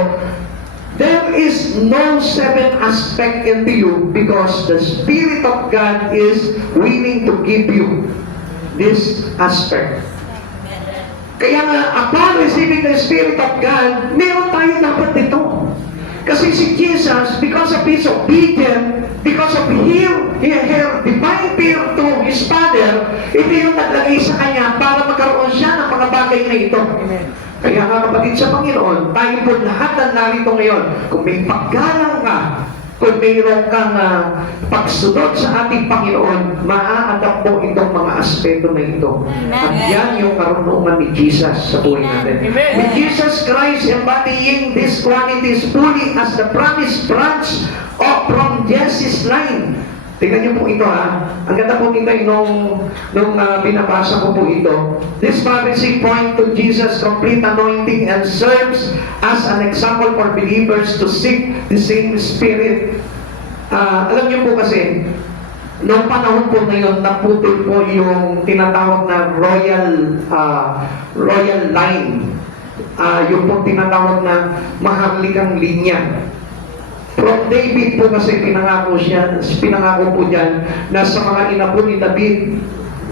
there is no 7 aspect into you because the Spirit of God is willing to give you this aspect. Kaya nga, upon receiving the Spirit of God, meron tayo dapat dito. Kasi si Jesus, because of His obedience, because of her divine fear to His Father, ito yung naglagay sa Kanya para magkaroon siya ng mga bagay na ito. Amen. Kaya nga kapatid sa Panginoon, tayo po lahat na narito ngayon, kung may paggalang ka, kung mayroon kang pagsunod sa ating Panginoon, maa-adapt po itong mga aspeto na ito. At yan yung karunungan ni Jesus sa buhay natin. Amen. With Jesus Christ embodying these qualities fully as the promised branch from Jesse's line. Tingnan niyo po ito Ang ganda po nito nung binabasa ko po ito. This prophecy point to Jesus' complete anointing and serves as an example for believers to seek the same Spirit. Alam niyo po kasi, noong panahon po na yun, naputol po yung tinatawag na royal line. Yung po tinatawag na maharlikang linya. From David po kasi pinangako po dyan na sa mga inapo ni David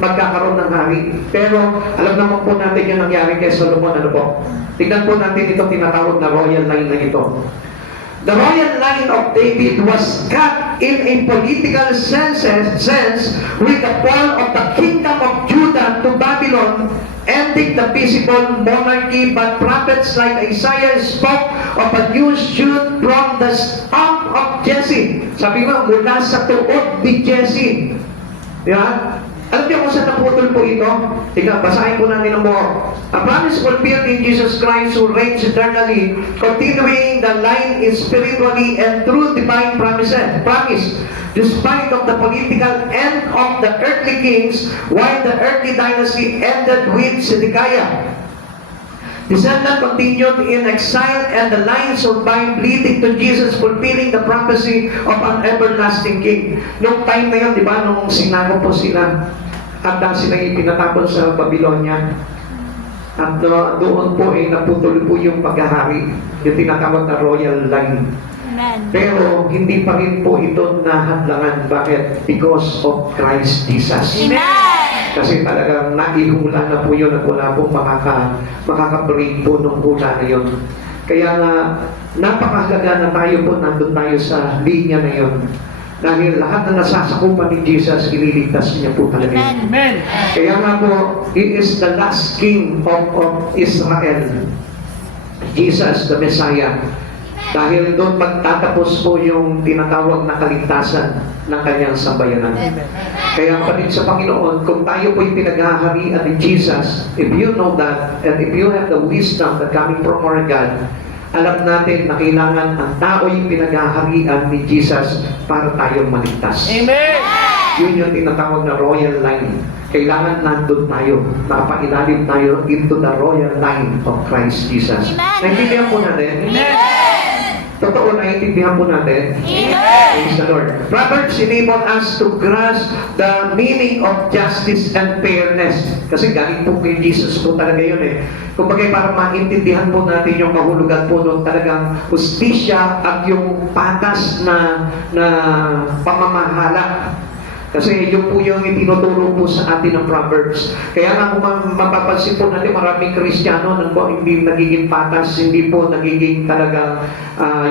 magkakaroon ng hari. Pero alam naman po natin yung nangyari kay Solomon. Ano po? Tignan po natin itong tinatawag na royal line na ito. The royal line of David was cut in a political sense with the fall of the kingdom of Judah to Babylon, ending the peaceable monarchy. But prophets like Isaiah spoke of a new shoot from the stump of Jesse. Sabi mo, mula sa tuod ni Jesse. Di ba? Alam niyo kung saan naputol po ito? Tingnan, basahin po natin ang more. A promise fulfilled in Jesus Christ who reigns eternally, continuing the line is spiritually and through divine promise. Despite of the political end of the earthly kings, while the earthly dynasty ended with Zedekiah. Descendant continued in exile and the line survived, leading to Jesus fulfilling the prophecy of an everlasting king. Noong time na yun, di ba, nung sinago po sila at sila ipinatapon sa Babylonia, At doon po ay naputol po yung paghahari, yung tinatawag na royal line. Amen. Pero hindi pa rin po ito nahadlangan. Bakit? Because of Christ Jesus. Amen. Kasi talagang naihula na po yun at wala pong makaka-break po nung hula na yun. Kaya nga, napakahalaga na tayo po, nandun tayo sa linya na yun. Dahil lahat na nasasakupan ni Jesus, ililigtas niya po talaga. Amen. Amen. Kaya nga po, He is the last King of Israel. Jesus, the Messiah. Dahil doon magtatapos po yung tinatawag na kaligtasan ng kanyang sambayanan. Kaya pa rin sa Panginoon, kung tayo po'y pinaghaharian ni Jesus, if you know that, and if you have the wisdom that coming from our God, alam natin na kailangan ang tao'y pinaghaharian ni Jesus para tayong maligtas. Amen. Yun yung tinatawag na royal line. Kailangan nandun tayo, napailalim tayo into the royal line of Christ Jesus. Amen. Naintindihan po natin? Totoo, naiintindihan po natin? Praise the Lord. Proverbs enable us to grasp the meaning of justice and fairness. Kasi galing po kay Jesus po talaga yun eh. Kumbaga para maintindihan po natin yung kahulugan po nung talagang hustisya at yung patas na pamamahala. Kasi yun po yung itinuturo po sa atin ng Proverbs. Kaya nga kung mapapansin po natin, maraming Kristiyano nang po hindi nagiging patas, hindi po nagiging talaga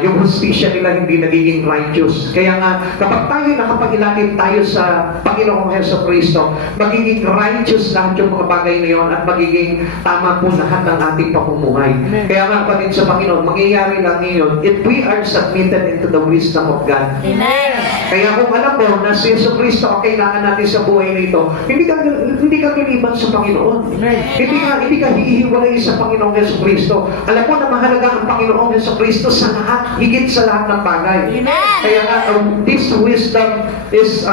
yung hustisya nila hindi nagiging righteous. Kaya nga kapag tayo nakapag-ilalim tayo sa Panginoong Heso Kristo, magiging righteous lahat yung mga bagay na yun at magiging tama po lahat ng ating pamumuhay. Kaya nga pa din sa Panginoon, mangyayari lang ngayon if we are submitted into the wisdom of God. Amen. Kaya kung alam mo na si Yesu Kristo ang kailangan natin sa buhay na ito, hindi ka kiniban sa Panginoon. Hindi ka hihiwalay sa Panginoong Yesu Kristo. Alam mo na mahalaga ang Panginoong Yesu Kristo sa lahat, higit sa lahat ng bagay. Amen. Kaya nga, this wisdom is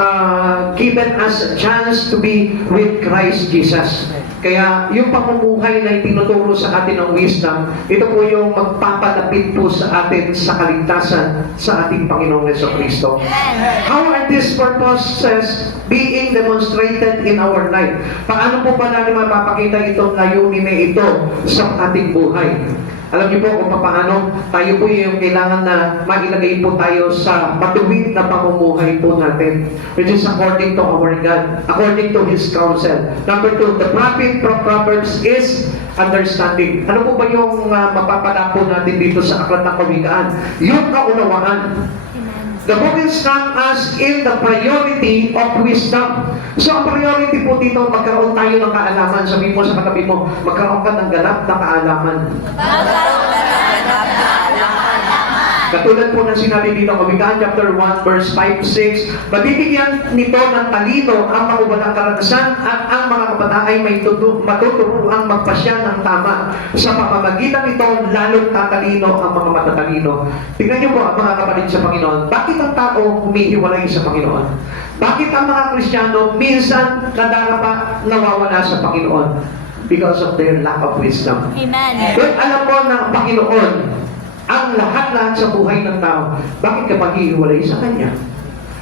given us a chance to be with Christ Jesus. Kaya yung pamumuhay na itinuturo sa atin ng wisdom, ito po yung magpapalapit po sa atin sa kaligtasan sa ating Panginoong Yesu Kristo. How are these purposes being demonstrated in our life? Paano po ba natin mapapakita itong layunin na ito sa ating buhay? Alam niyo po kung paano tayo po yung kailangan na mailagay po tayo sa matuwid na pamumuhay po natin, which is according to our God, according to His counsel. Number 2, the prophet from Proverbs is understanding. Ano po ba yung mapapala po natin dito sa Aklat ng Kawikaan? Yung kaunawaan. The book instructs us in the priority of wisdom. So, ang priority po dito, magkaroon tayo ng kaalaman. Sabihin mo sa katabi mo, magkaroon ka ng ganap na kaalaman. Katulad po ng sinabi dito, Kawikaan chapter 1, verse 5-6, mabibigyan nito ng talino ang mga walang karanasan at ang mga kabataan ay may matuturuang magpasya ng tama. Sa pamamagitan nito, lalong tatalino ang mga matatalino. Tingnan niyo po ang mga kapatid sa Panginoon. Bakit ang tao humihiwalay sa Panginoon? Bakit ang mga Kristiyano minsan nadarapa nawawala sa Panginoon? Because of their lack of wisdom. Amen. Kung alam mo na ang Panginoon ang lahat-lahat sa buhay ng tao, bakit ka maghihiwalay sa Kanya?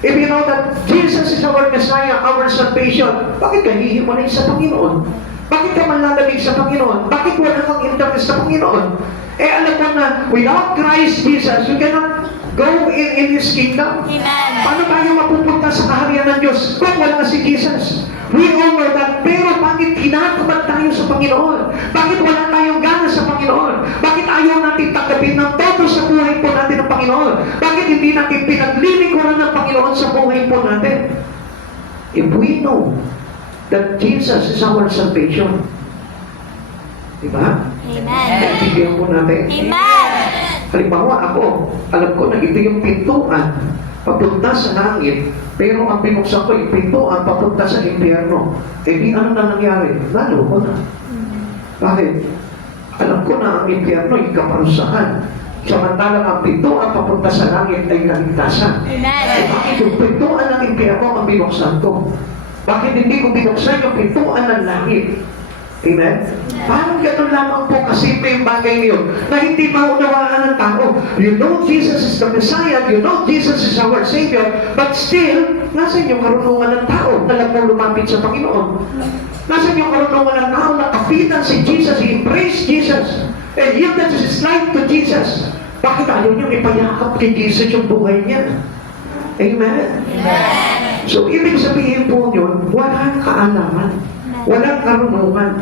If you know that Jesus is our Messiah, our salvation, bakit ka hihiwalay sa Panginoon? Bakit ka manlalamig sa Panginoon? Bakit wala kang interest sa Panginoon? Eh alam mo na, without Christ Jesus, you cannot go in His kingdom. Amen. Paano tayo mapupunta sa kaharian ng Diyos kung wala si Jesus? We all know that, pero bakit kinakabahan tayo sa Panginoon? Bakit wala tayong gana sa Panginoon? Bakit ayaw natin tanggapin ng todo sa buhay po natin ng Panginoon? Bakit hindi natin pinaglilingkuran ng Panginoon sa buhay po natin? If we know that Jesus is our salvation, diba? Amen. Naintindihan po natin. Amen. Halimbawa ako, alam ko na ito yung pintuan papunta sa langit, pero ang binuksan ko yung pintuan papunta sa impyerno. Eh di ano na nangyari? Lalo ko na. Bakit? Alam ko na ang impyerno ay kaparusahan. Samantalang ang pintuan papunta sa langit ay kaligtasan. Amen. Eh bakit yung pintuan ng impyerno ang binuksan ko? Bakit hindi ko binuksan yung pintuan ng langit? Amen? Parang ganun lamang po kasimple yung bagay niyo na hindi maunawaan ng tao. You know Jesus is the Messiah, you know Jesus is our Savior, but still, nasa yung karunungan ng tao na lang lumapit sa Panginoon. Nasa yung karunungan ng tao na kapitan si Jesus, he embraced Jesus, and yielded his life to Jesus. Bakit ayaw niyo ipayakap kay Jesus yung buhay niya? Amen? So, ibig sabihin po yun, walang kaalaman. Walang karunungan.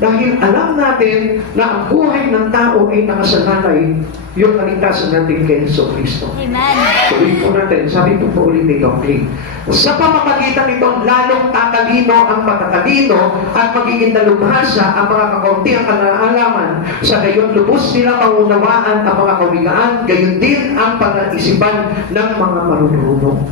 Dahil alam natin na ang buhay ng tao ay nakasalalay yung kaligtasan natin kay Yesu Cristo. Amen. Tuloy po natin, sabi po po ulit ni Doctrine. Sa pamamagitan nito, lalong tatalino ang matatalino at magiging dalubhasa ang mga kakauntiang kalaalaman. Sa gayon, lubos nila maunawaan ang mga kawigaan, gayon din ang pag-isipan ng mga marununong.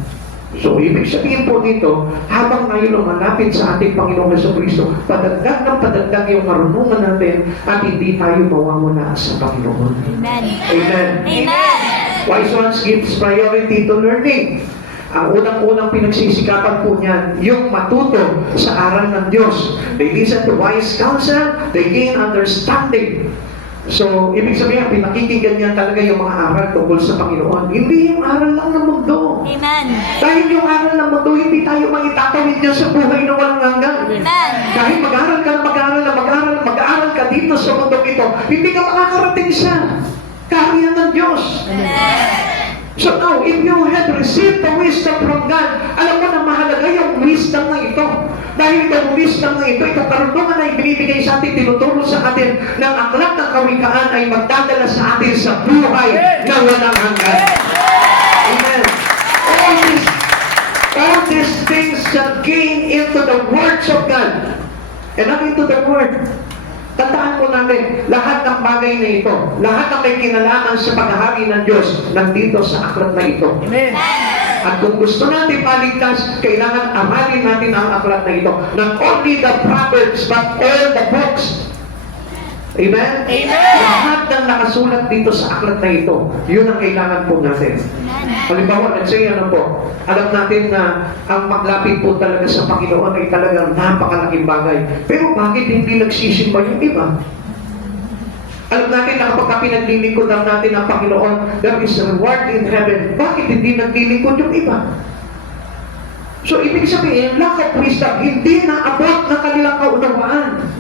So, ibig sabihin po dito, habang ngayon lumalapit sa ating Panginoong Jesucristo, padagdag ng padagdag yung karunungan natin at hindi tayo mawawala sa Panginoon. Amen. Amen. Amen. Wise ones gives priority to learning. Ang unang-unang pinagsisikapan po niyan, yung matuto sa aral ng Diyos. They listen to wise counsel, they gain understanding. So, ibig sabihin, pinakikinggan niya talaga yung mga aral tungkol sa Panginoon. Hindi yung aral lang ng mundo. Amen. Dahil yung aral ng mundo, hindi tayo maitatawid niya sa buhay na walang hanggan. Amen. Kahit mag-aral ka na mag-aral ka dito sa mundo ito, hindi ka makakarating sa kaharian ng Diyos. So now, if you have received the wisdom from God, alam mo na mahalaga yung wisdom na ito. Dahil itong wisdom na ito, itong karunungan na ibinibigay sa atin, tinuturo sa atin ng aklat ng kawikaan ay magdadala sa atin sa buhay na walang hanggan. Amen. All these things shall gain into the words of God. And not into the word. Tandaan po natin, lahat ng bagay na ito, lahat ng may kinalaman sa paghahari ng Diyos, nandito sa aklat na ito. Amen. At kung gusto natin paligtas, kailangan aralin natin ang aklat na ito. Not only the Proverbs, but all the books. Amen? Amen. Lahat ng nakasulat dito sa aklat na ito, yun ang kailangan po natin. Halimbawa, let's say, ano po, alam natin na ang maglapit po talaga sa Panginoon ay talagang napakalaking bagay. Pero bakit hindi nagsisimba yung iba? Alam natin na kapag pinaglilingkudan natin ang Panginoon, there is a reward in heaven. Bakit hindi naglilingkod yung iba? So, ibig sabihin, lack of wisdom, hindi na abot na kanilang kaunawaan.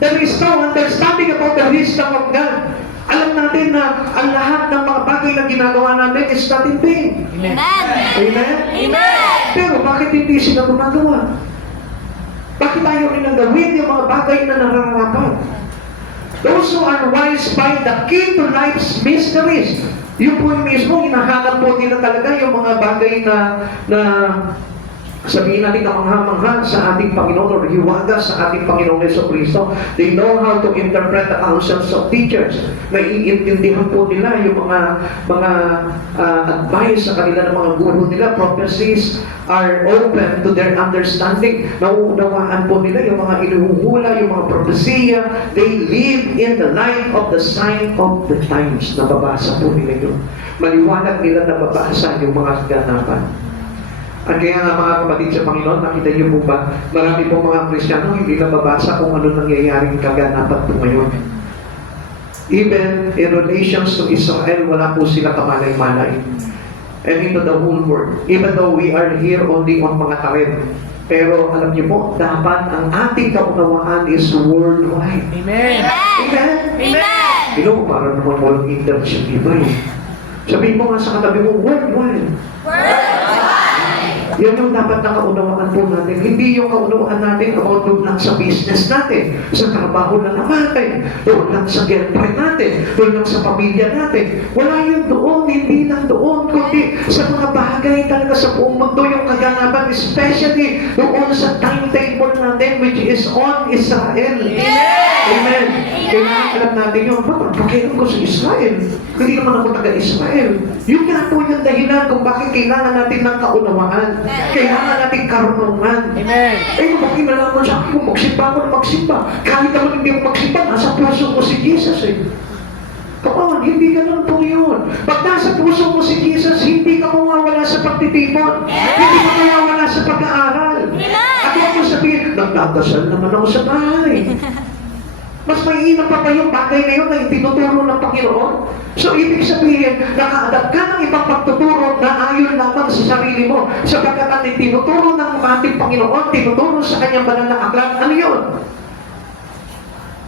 There is no understanding about the wisdom of God. Alam natin na ang lahat ng mga bagay na ginagawa natin is not in vain. Amen. Amen? Amen. Pero bakit hindi sila gumagawa? Bakit ayaw nilang gawin yung mga bagay na nararapat? Those who are wise find the key to life's mysteries. Yung po yung mismo, hinahanap po nila talaga yung mga bagay na sabihin natin kamangha-mangha sa ating Panginoon or hiwaga sa ating Panginoong Jesucristo. They know how to interpret the counsels of teachers. Naiintindihan po nila yung mga advice sa kanila ng mga guru nila. Prophecies are open to their understanding. Nauunawaan po nila yung mga inuhula, yung mga propesiya. They live in the light of the sign of the times. Nababasa po nila yun. Maliwanag nila nababasa yung mga kaganapan. At kaya nga mga kapatid sa Panginoon, nakita niyo po ba, marami po mga Kristiyano hindi nababasa kung ano nangyayaring kaganapan po ngayon. Even in relations to Israel, wala po sila kamalay-malay. And into the whole world. Even though we are here only on mga tarid. Pero alam niyo po, dapat ang ating kaunawaan is worldwide. Amen. Amen? Amen. Ino, parang naman walang internship iba eh. Sabihin mo nga sa katabi mo, worldwide. Yan yung dapat na kaunawaan po natin. Hindi yung kaunawaan natin about doon lang sa business natin, sa trabaho na natin, doon lang sa girlfriend natin, doon lang sa pamilya natin. Wala yun doon, hindi lang doon, kundi sa mga bagay talaga sa buong mundo, yung kaganapan, especially doon sa timetable natin, which is on Israel. Amen. Kailangan alam natin yun, bakit pakialam ko sa Israel? Hindi naman ako taga-Israel. Yun nga po yung dahilan kung bakit kailangan natin ng kaunawaan. Kailangan natin karunungan. Amen. Eh, kung bakit nalaman sa akin kung magsimba ako na magsimba, kahit naman hindi ako magsimba, nasa puso ko si Jesus eh. Come on, hindi ganun po yun. Pag nasa puso mo si Jesus, hindi ka mawawala sa pagtitipon. Hindi ka mawawala sa pag-aaral. At huwag mo sabihin, nagdadasal naman ako sa bahay. Mas mainam pa ba yung bagay na yun na itinuturo ng Panginoon? So, ibig sabihin, naka-adapt ka ng ibang pagtuturo na ayon lamang sa sarili mo. Sapagkat ang itinuturo ng ating Panginoon, tinuturo sa kanyang banal na aklat, ano yun?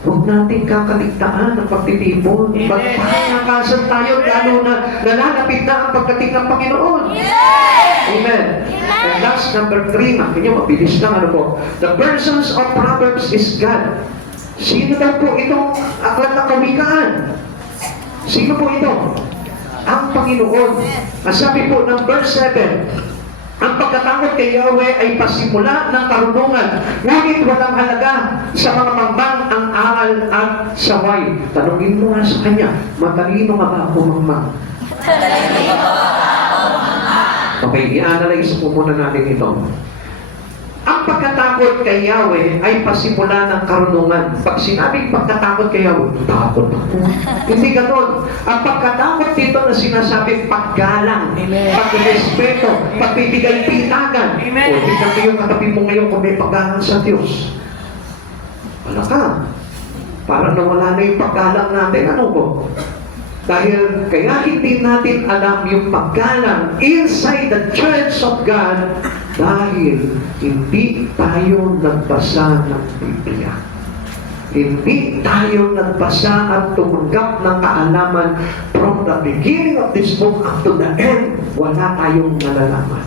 Huwag natin kakaligtaan ang pagtitipon. Magpapakasan tayo lalo na nalalapit na ang pagdating ng Panginoon. Amen. And last, number 3, natin nyo, mabilis lang, ano po. The persons of Proverbs is God. Sino daw po itong aklat ng kawikaan? Sino po ito? Ang Panginoon. Ang sabi po ng verse 7, ang pagkatakot kay Yahweh ay pasimula ng karunungan, ngunit walang halaga sa mga mambang ang aral at saway. Tanungin mo nga sa kanya, matalino ka ba ako mambang? Okay, i-analyze po muna natin ito. Ang pagkatakot kay Yahweh ay pasimula ng karunungan. Pag sinabing pagkatakot kay Yahweh, takot ako. Hindi ganun. Ang pagkatakot dito na sinasabing paggalang, pagrespeto, pagbibigay pitagan. O, tignan mo yung katabi mo ngayon kung may paggalang sa Diyos. Wala ka. Parang nawala na yung paggalang natin. Ano po? Dahil kaya hindi natin alam yung paggalang inside the church of God dahil hindi tayo nagbasa ng Biblia. Hindi tayo nagbasa at tumanggap ng kaalaman from the beginning of this book up to the end. Wala tayong nalalaman.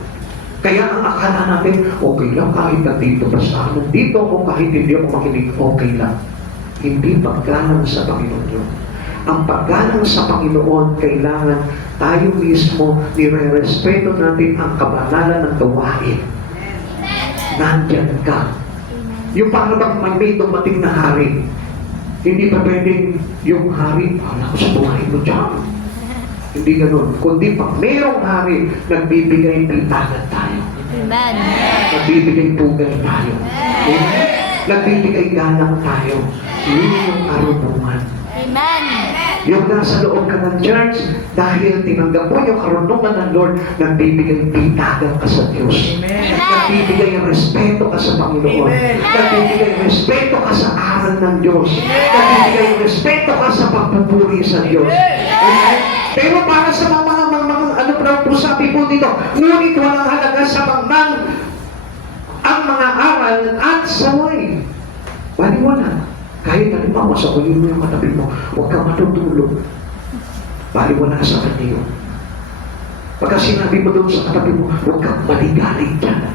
Kaya ang akala natin, okay lang kahit nandito basta nandito o kahit hindi ako makinig, okay lang. Hindi paggalang sa Panginoon yun. Ang paggalang sa Panginoon, kailangan tayo mismo nire-respeto natin ang kabanalan ng gawain. Nandyan ka. Yung para bang may dumating na hari. Hindi pa pwedeng yung hari, wala ko sa buhay mo dyan. Hindi ganun. Kundi pag mayroong hari, nagbibigay pintagan tayo. Amen. Nagbibigay pugay tayo. Amen. Nagbibigay galang tayo. Yun yung karunungan. Amen. Yung nasa loob ka ng church, dahil tinanggap mo yung karunungan ng Lord, nagbibigay pitagan ka sa Diyos. Nagbibigay respeto ka sa Panginoon. Nagbibigay respeto ka sa aral ng Diyos. Nagbibigay respeto ka sa pagpupuri sa Diyos. Amen? Pero para sa mga ano po sabi po dito, ngunit walang halaga sa mangmang ang mga aral at saway. Baliwala. Kahit halimbawa sa kunin mo yung katabi mo, huwag ka matutulog. Baliwala sa kanya yun. Pagka sinabi mo doon sa katabi mo, huwag kang maligalig dyan.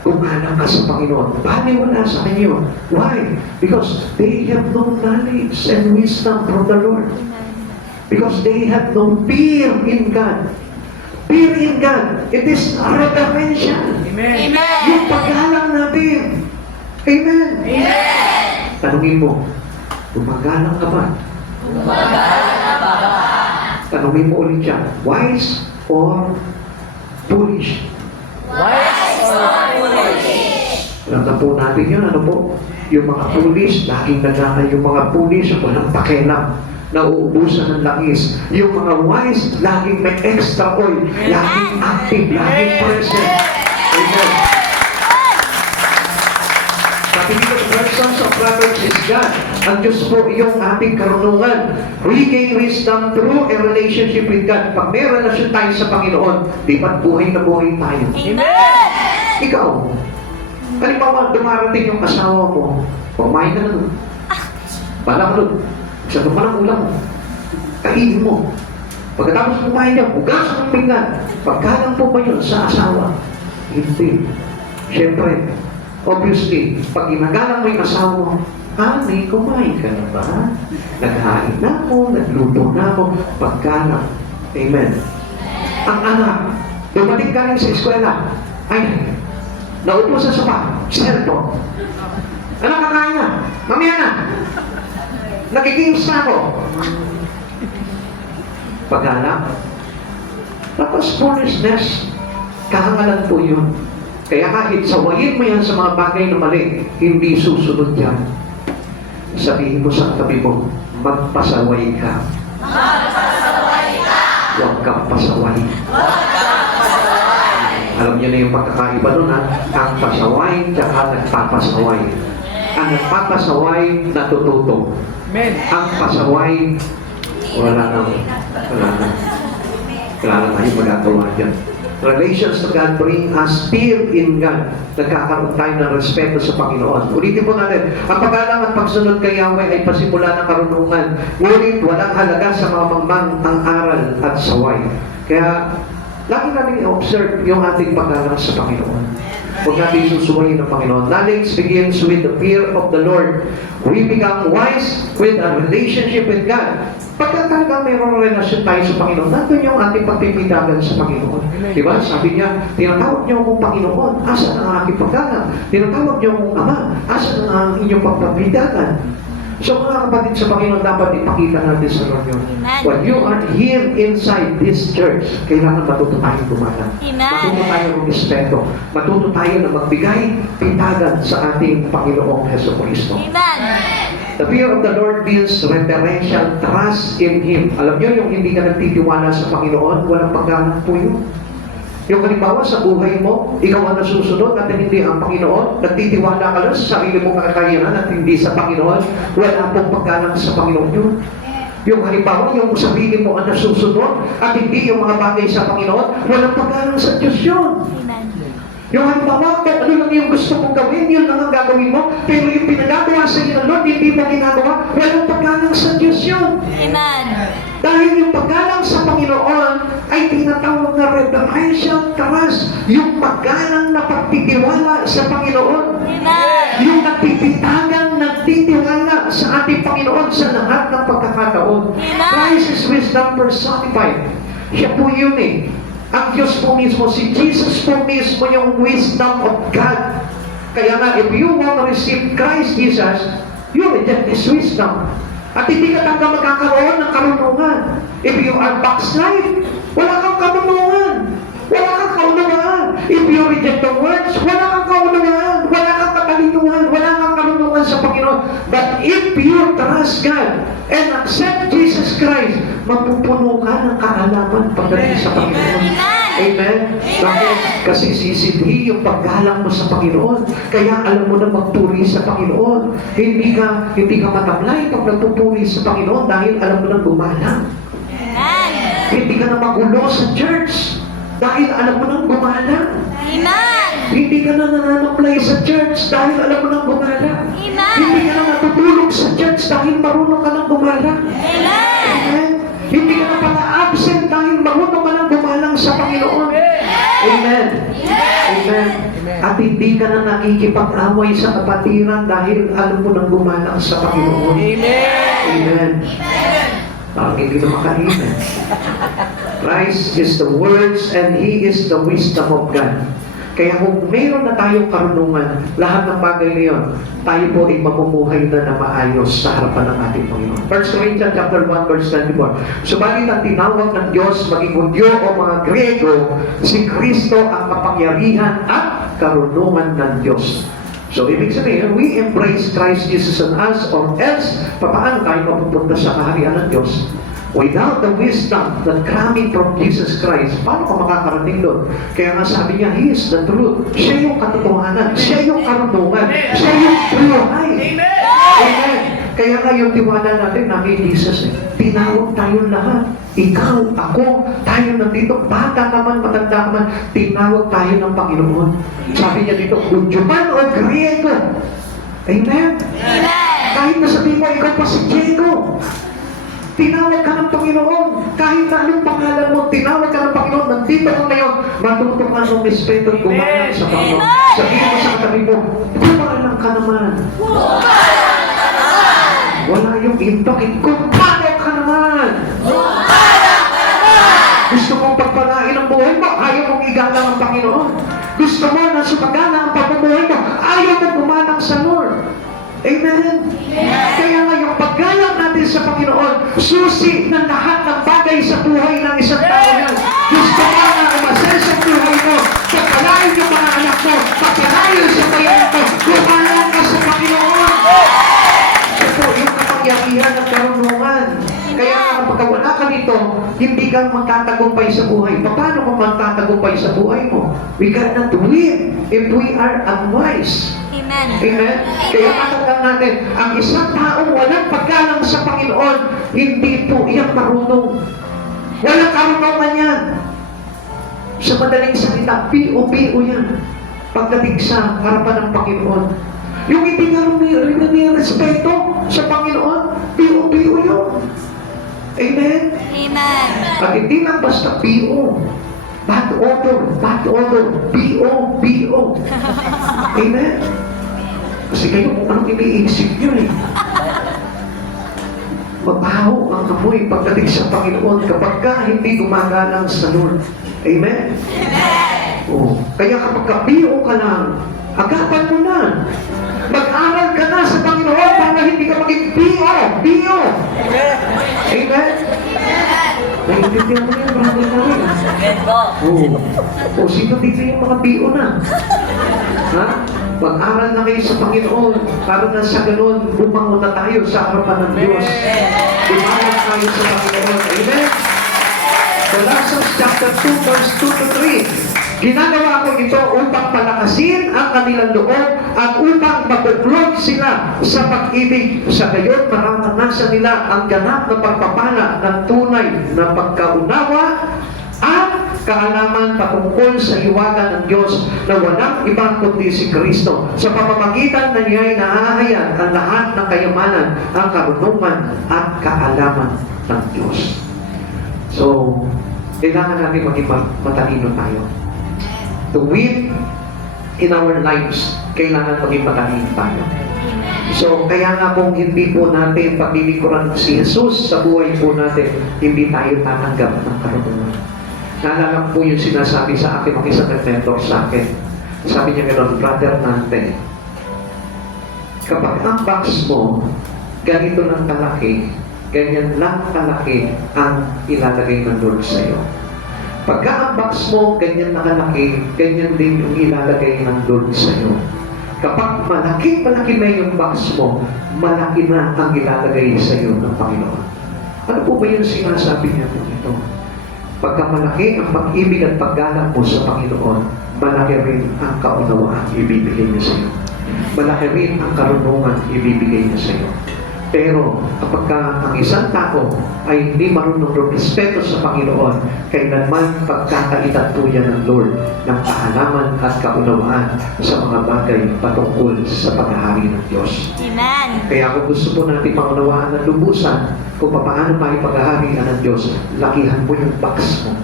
Umalang ka sa Panginoon. Baliwala sa kanya yun. Why? Because they have no knowledge and wisdom from the Lord. Because they have no fear in God. Fear in God, it is reverential. Amen. Yung paggalang natin. Amen. Amen. Tanungin mo, gumagalang ka ba? Tanungin mo ulit siya, wise or foolish? Alam na po natin yun, ano po? Yung mga foolish, laging naglalay yung mga foolish, walang pakialam. Nauubusan ng langis. Yung mga wise, laging may extra oil, laging active, laging present. Amen. Sabi dito, persons of Proverbs is God. Ang Diyos po yung ating karunungan. We gain wisdom through a relationship with God. Pag may relasyon tayo sa Panginoon, di ba't buhay na buhay tayo? Amen. Ikaw, halimbawa, dumarating yung asawa mo, kumain ka na nun. Bala ka nun. Sa naman ang ulam mo. Kainin mo. Pagkatapos kumain niya, bugas ng pinggan. Pagkalang po ba yun sa asawa? Hindi. Siyempre, obviously, pag ginagalang mo yung asawa mo, Honey, kumain ka na ba? Naghain na ako, nagluto na ako, pagkalang. Amen. Ang anak, dumating ka rin sa eskwela, ay, naupo sa sopa, cellphone. Anak, kakain na. Mamaya na. Nakikims na ako. Pagkalang. Tapos foolishness, kahangalan po yun. Kaya kahit sawayin mo yan sa mga bagay na mali, hindi susunod yan. Sabihin mo sa tabi mo, magpasaway ka. Magpasaway ka! Huwag kang pasaway. Huwag kang pasaway. Alam niyo na yung pagkakaiba nun, ha? Ang pasaway, tsaka nagpapasaway. Ang nagpapasaway, natututo. Amen. Ang pasaway, wala na tayong magagawa dyan. Relations to God bring us fear in God. Nagkakaroon tayo ng respeto sa Panginoon. Ulitin po natin, ang paggalang at pagsunod kay Yahweh ay pasimula ng karunungan. Ngunit walang halaga sa mga mangmang ang aral at saway. Kaya, lagi natin i-observe yung ating paggalang sa Panginoon. Huwag natin susuwayin ng Panginoon. Knowledge begins with the fear of the Lord. We become wise with a relationship with God. Pagka talaga mayroong relasyon tayo sa Panginoon, nandun yung ating pagpipitagan sa Panginoon. Diba? Sabi niya, tinatawag niyo akong Panginoon, asan ang aking paggalang? Tinatawag niyo akong Ama, asan ang inyong pagpipitagan? So mga kapatid sa Panginoon, dapat ipakita natin sa Lord yun. When you are here inside this church, kailangan matuto tayong gumalang. Matuto tayo ng respeto. Matuto tayo na magbigay pitagan sa ating Panginoong Jesucristo. The fear of the Lord builds reverential trust in Him. Alam niyo, yung hindi ka nagtitiwala sa Panginoon, walang paggalang po yun. Yung halimbawa sa buhay mo, ikaw ang nasusunod at hindi ang Panginoon, nagtitiwala ka lang sa sarili mong kakayanan at hindi sa Panginoon, wala pong paggalang sa Panginoon yun. Yung halimbawa, yung sarili mo ang nasusunod at hindi yung mga bagay sa Panginoon, walang paggalang sa Diyos yun. Yung halimbawa, kung ano lang yung gusto mong gawin, yun lang ang gagawin mo, pero yung pinagagawa sa iyo ng Lord, hindi mo ginagawa, walang paggalang sa Diyos yun. Dahil yung paggalang sa Panginoon ay tinatawag na reverential trust, yung paggalang na pagtitiwala sa Panginoon. Yung nagtititagang nagtitiwala sa ating Panginoon sa lahat ng pagkakataon. Christ is wisdom personified. Siya po yun eh. Ang Diyos po mismo, si Jesus po mismo yung wisdom of God. Kaya nga, if you want to receive Christ Jesus, you reject His wisdom. At hindi ka talaga magkakaroon ng karunungan. If you are backslide, wala kang karunungan. Wala kang kaunawaan. If you reject the words, wala kang kaunawaan. Wala kang katalinuhan. Wala kang karunungan sa Panginoon. But if you trust God and accept Jesus Christ, mapupuno ka ng kaalaman pagdating sa Panginoon. Amen? Bakit? Kasi sisidhi yung paggalang mo sa Panginoon. Kaya alam mo na magpuri sa Panginoon. Hindi ka matablay pag nagpupuri sa Panginoon dahil alam mo na gumalang. Hindi ka na magulo sa church dahil alam mo na gumalang. Hindi ka na nananablay sa church dahil alam mo na gumalang. Hindi ka na natutulog sa church dahil marunong ka na gumalang. Amen? Hindi ka na pala absent dahil marunong ka na gumalang sa Panginoon. Amen. Amen. At hindi ka na nakikipag-away sa kapatiran dahil alam mo nang gumalang sa Panginoon. Amen. Parang hindi na makahiman. Christ is the words and He is the wisdom of God. Kaya kung mayroon na tayong karunungan, lahat ng bagay na yun, tayo po ay mamumuhay na maayos sa harapan ng ating Panginoon. 1 Corinthians chapter 1 verse 24. Subalit ang tinawag ng Diyos, maging Hudyo o mga Grego, si Kristo ang kapangyarihan at karunungan ng Diyos. So, ibig sabihin, we embrace Christ Jesus in us or else, paano tayo mapupunta sa kaharian ng Diyos? Without the wisdom that coming from Jesus Christ, paano ka makakarating doon? Kaya nga sabi niya, He is the truth. Siya yung katotohanan. Siya yung karunungan. Siya yung buhay. Amen. Kaya nga yung tiwala natin na kay Jesus, tinawag tayo lahat. Ikaw, ako, tayo nandito, bata ka man, matanda ka man, tinawag tayo ng Panginoon. Sabi niya dito, Hudyo man o Griego. Amen? Kahit na sabihin mo, ikaw pa si Diego. Tinawag ka ng Panginoon. Kahit na anong pangalan mo, tinawag ka ng Panginoon. Nandito ka ngayon, matuto ka ng respeto at gumalang sa Panginoon. Sabihin mo sa katabi mo, gumalang ka naman. Wala yung intokit, gumalang ka naman. Gusto mong pagpalain ang buhay mo, ayaw mong igalang ang Panginoon. Gusto mo na sumagana ang pagbubuhay mo, ayaw mong gumalang sa Lord. Amen? Kaya nga yung paggalang natin sa Panginoon, susi ng lahat ng bagay sa buhay ng isang tao yan. Gusto mo na umasal sa buhay mo, pagpalain yung mga anak mo, pagpalain sa bayan mo, gumalang ka sa Panginoon. Ito yung kapangyarihan at karunungan. Kaya kapag wala ka nito, hindi ka magtatagumpay sa buhay. Paano kung magtatagumpay sa buhay mo? We cannot win if we are unwise. Amen. Amen? Kaya matandaan natin, ang isang taong walang paggalang sa Panginoon, hindi po iyan marunong. Walang karunungan yan. Sa madaling salita, biu-biu yan. Pagdating sa harapan ng Panginoon. Yung hindi nga may respeto sa Panginoon, biu-biu yun. Amen? Amen. At hindi lang basta biu. Bad odor, B.O. Amen? Kasi kayo kung anong iniisip nyo eh. Mabaho ang amoy pagdating sa Panginoon kapag ka hindi gumagalang sa Lord. Amen? Oh, kaya kapag ka-B.O. ka lang, agapan mo na. Mag-aral ka na sa Panginoon para hindi ka maging B.O. Amen? Naiintindihan mo yan, brother namin. O sino dito yung mga B.O. na? Ha? Mag-aral na kayo sa Panginoon para na sa ganun, bumangon na tayo sa harapan ng Diyos. Bumangon tayo sa Panginoon. Amen? Colossians chapter 2, verse 2 to 3. Ginagawa ko ito upang palakasin ang kanilang loob at upang mabuklod sila sa pag-ibig. Sa gayon, mararanasan nila ang ganap na pagpapala ng tunay na pagkaunawa at kaalaman patungkol sa hiwaga ng Diyos na walang iba kundi si Kristo. Sa pamamagitan na niya ay nahahayag ang lahat ng kayamanan, ang karunungan at kaalaman ng Diyos. So, kailangan natin maging matalino tayo. To win in our lives, kailangan maging matalino tayo. So, kaya nga kung hindi po natin paglilikuran si Jesus sa buhay po natin, hindi tayo tatanggap ng karunungan. Naalala ko po yung sinasabi sa akin ng isang nag-mentor sa akin. Sabi niya gano'n, brother natin, kapag ang box mo, ganito lang kalaki, ganyan lang kalaki ang ilalagay ng Lord sa iyo. Pagka ang box mo, ganyan na kalaki, ganyan din yung ilalagay ng Lord sa iyo. Kapag malaki na yung box mo, malaki na ang ilalagay sa iyo ng Panginoon. Ano po ba yung sinasabi niya po ito? Pagka malaki ang pag-ibig at paggalang mo sa Panginoon, malaki rin ang kaunawaan ibibigay niya sa iyo. Malaki rin ang karunungan ibibigay niya sa iyo. Pero kapag ang isang tao ay hindi marunong respeto sa Panginoon, kailanman pagkakaitan po yan ng Lord ng kaalaman at kaunawaan sa mga bagay patungkol sa paghahari ng Diyos. Amen. Kaya kung gusto po natin maunawaan ng lubusan kung paano tayo paghaharian ng Diyos, lakihan mo yung box mo.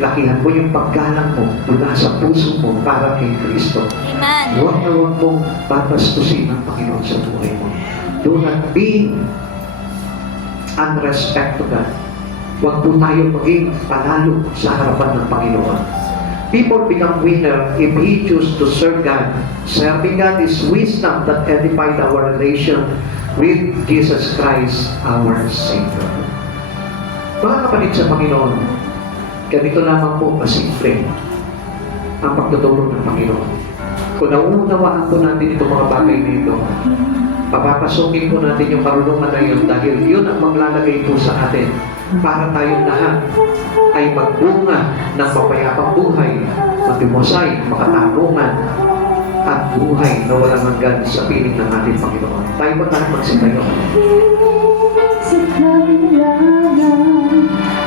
Lakihan mo yung paggalang mo mula sa puso mo para kay Kristo. Amen. Huwag na huwag mong babastusin ang Panginoon sa buhay mo. Do not be unrespect to God. Huwag po tayo maging panalo sa harapan ng Panginoon. People become winner if he choose to serve God. Serving God is wisdom that edifies our relation with Jesus Christ, our Savior. Mga kapatid sa Panginoon, ganito lamang po kasimple ang pagtutulong ng Panginoon. Kung nauunawaan po natin itong mga bagay nito, papapasukin po natin yung karunungan na yun dahil yun ang maglalagay po sa atin para tayong lahat ay magbunga ng mapayapang buhay, matimusay, makatarungan, at buhay na walang hanggan sa piling ng ating Panginoon. Tayo ba tayo magsitayo? Sa kabilangan,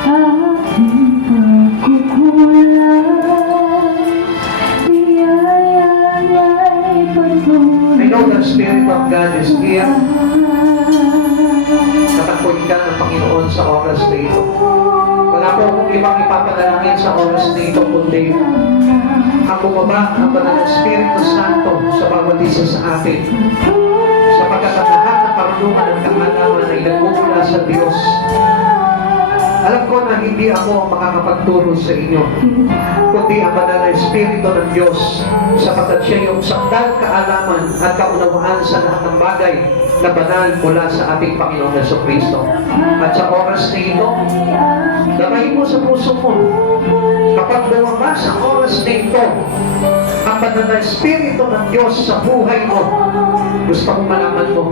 aking pagkukulang, niyayang ay patuloy. I know the Spirit of God is here. Natakoy ka ng Panginoon sa oras na ito. Wala po akong ibang ipapadalangin sa oras na ito, kundi ang bumaba ang Banal na Espiritu Santo sa bawat isa sa atin. Sapagkat ang lahat ng karunungan at kaalaman ay nagmumula sa Diyos. Alam ko na hindi ako ang makakapagturo sa inyo, kundi ang Banal na Espiritu ng Diyos, sapagkat siya yung sakdal kaalaman at kaunawaan sa lahat ng bagay na banal mula sa ating Panginoon Jesucristo. At sa oras na ito, damay mo sa puso mo. Kapag bumaba sa oras na ito, ang Banal na Espiritu ng Diyos sa buhay mo, gusto kong malaman mo,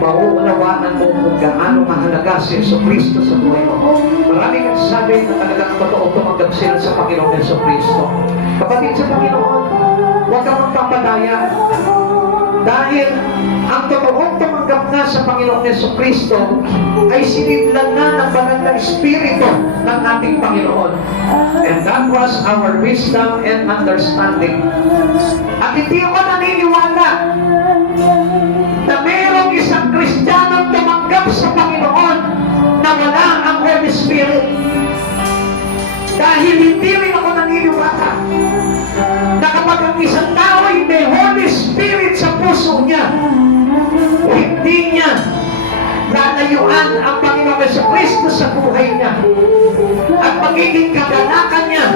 mauunawaan mo kung gaano mahalaga si Jesucristo sa buhay mo. Maraming nagsasabi na talagang totoo tumanggap sila sa Panginoon Jesucristo. Kapatid sa Panginoon, huwag kang magpapadaya. Dahil ang totoong tumanggap na sa Panginoong Jesucristo ay sinidlan na ng banal na Espiritu ng ating Panginoon. And that was our wisdom and understanding. At hindi ako naniniwala na mayroong isang Kristiyanong tumanggap sa Panginoon na wala ang Holy Spirit. Dahil hindi rin ako naniniwala na kapag ang isang tao ay may Holy Spirit sa puso niya, hindi niya lalayuan ang Panginoong Jesucristo sa buhay niya. At magiging kaganakan niya,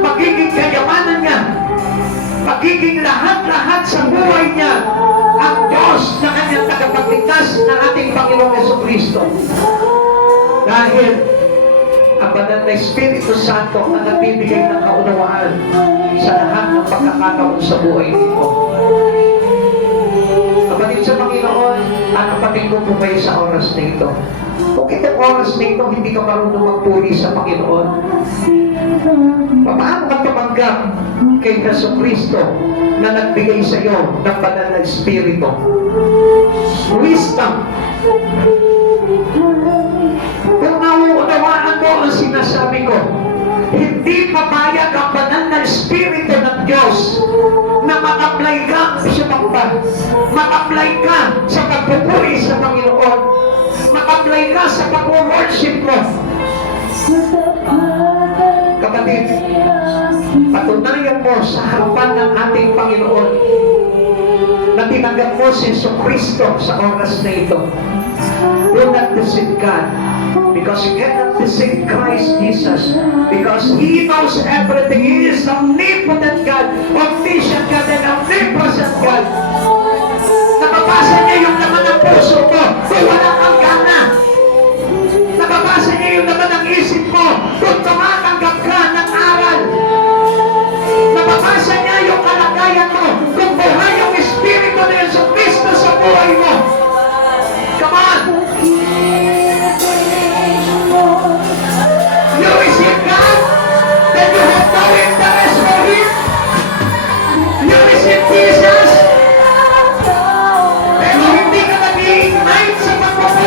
magiging kayamanan niya, magiging lahat-lahat sa buhay niya ang Diyos na kanyang tagapagligtas na ating Panginoong Jesucristo. Dahil ang banal na Espiritu Santo ang nagbibigay ng kaunawaan sa lahat ng pagkakataon sa buhay nito. Kapatid sa Panginoon, kapatid ko po kayo sa oras na ito. Kung itong oras na ito, hindi ka marunong magpuri sa Panginoon, paano ka tumanggap kay Jesucristo na nagbigay sa iyo ng banal na Espiritu? Wisdom. Kung nauunawaan mo ang sinasabi ko, hindi papayag ang banal na Espiritu ng Diyos na mag-apply ka sa pagpag, mag-apply ka sa pagpupuri sa Panginoon, mag-apply ka sa pag-worship mo. Kapatid, patunayan mo sa harapan ng ating Panginoon na tinanggap mo si Jesucristo sa oras na ito. Do not deceive God, because you cannot deceive Christ Jesus, because He knows everything. He is omnipotent God, omniscient God, and omnipresent God. Napapasa niya yung laman ng puso mo kung wala kang gana. Napapasa niya yung laman ng isip mo kung tumatanggap ka ng aral. Napapasa niya yung kalagayan mo kung buhay yung Espiritu na Jesucristo sa buhay mo. Come on! You receive God, then you have no interest for Him. You receive Jesus, pero hindi ka nag-i-ignite sa pagpapalagay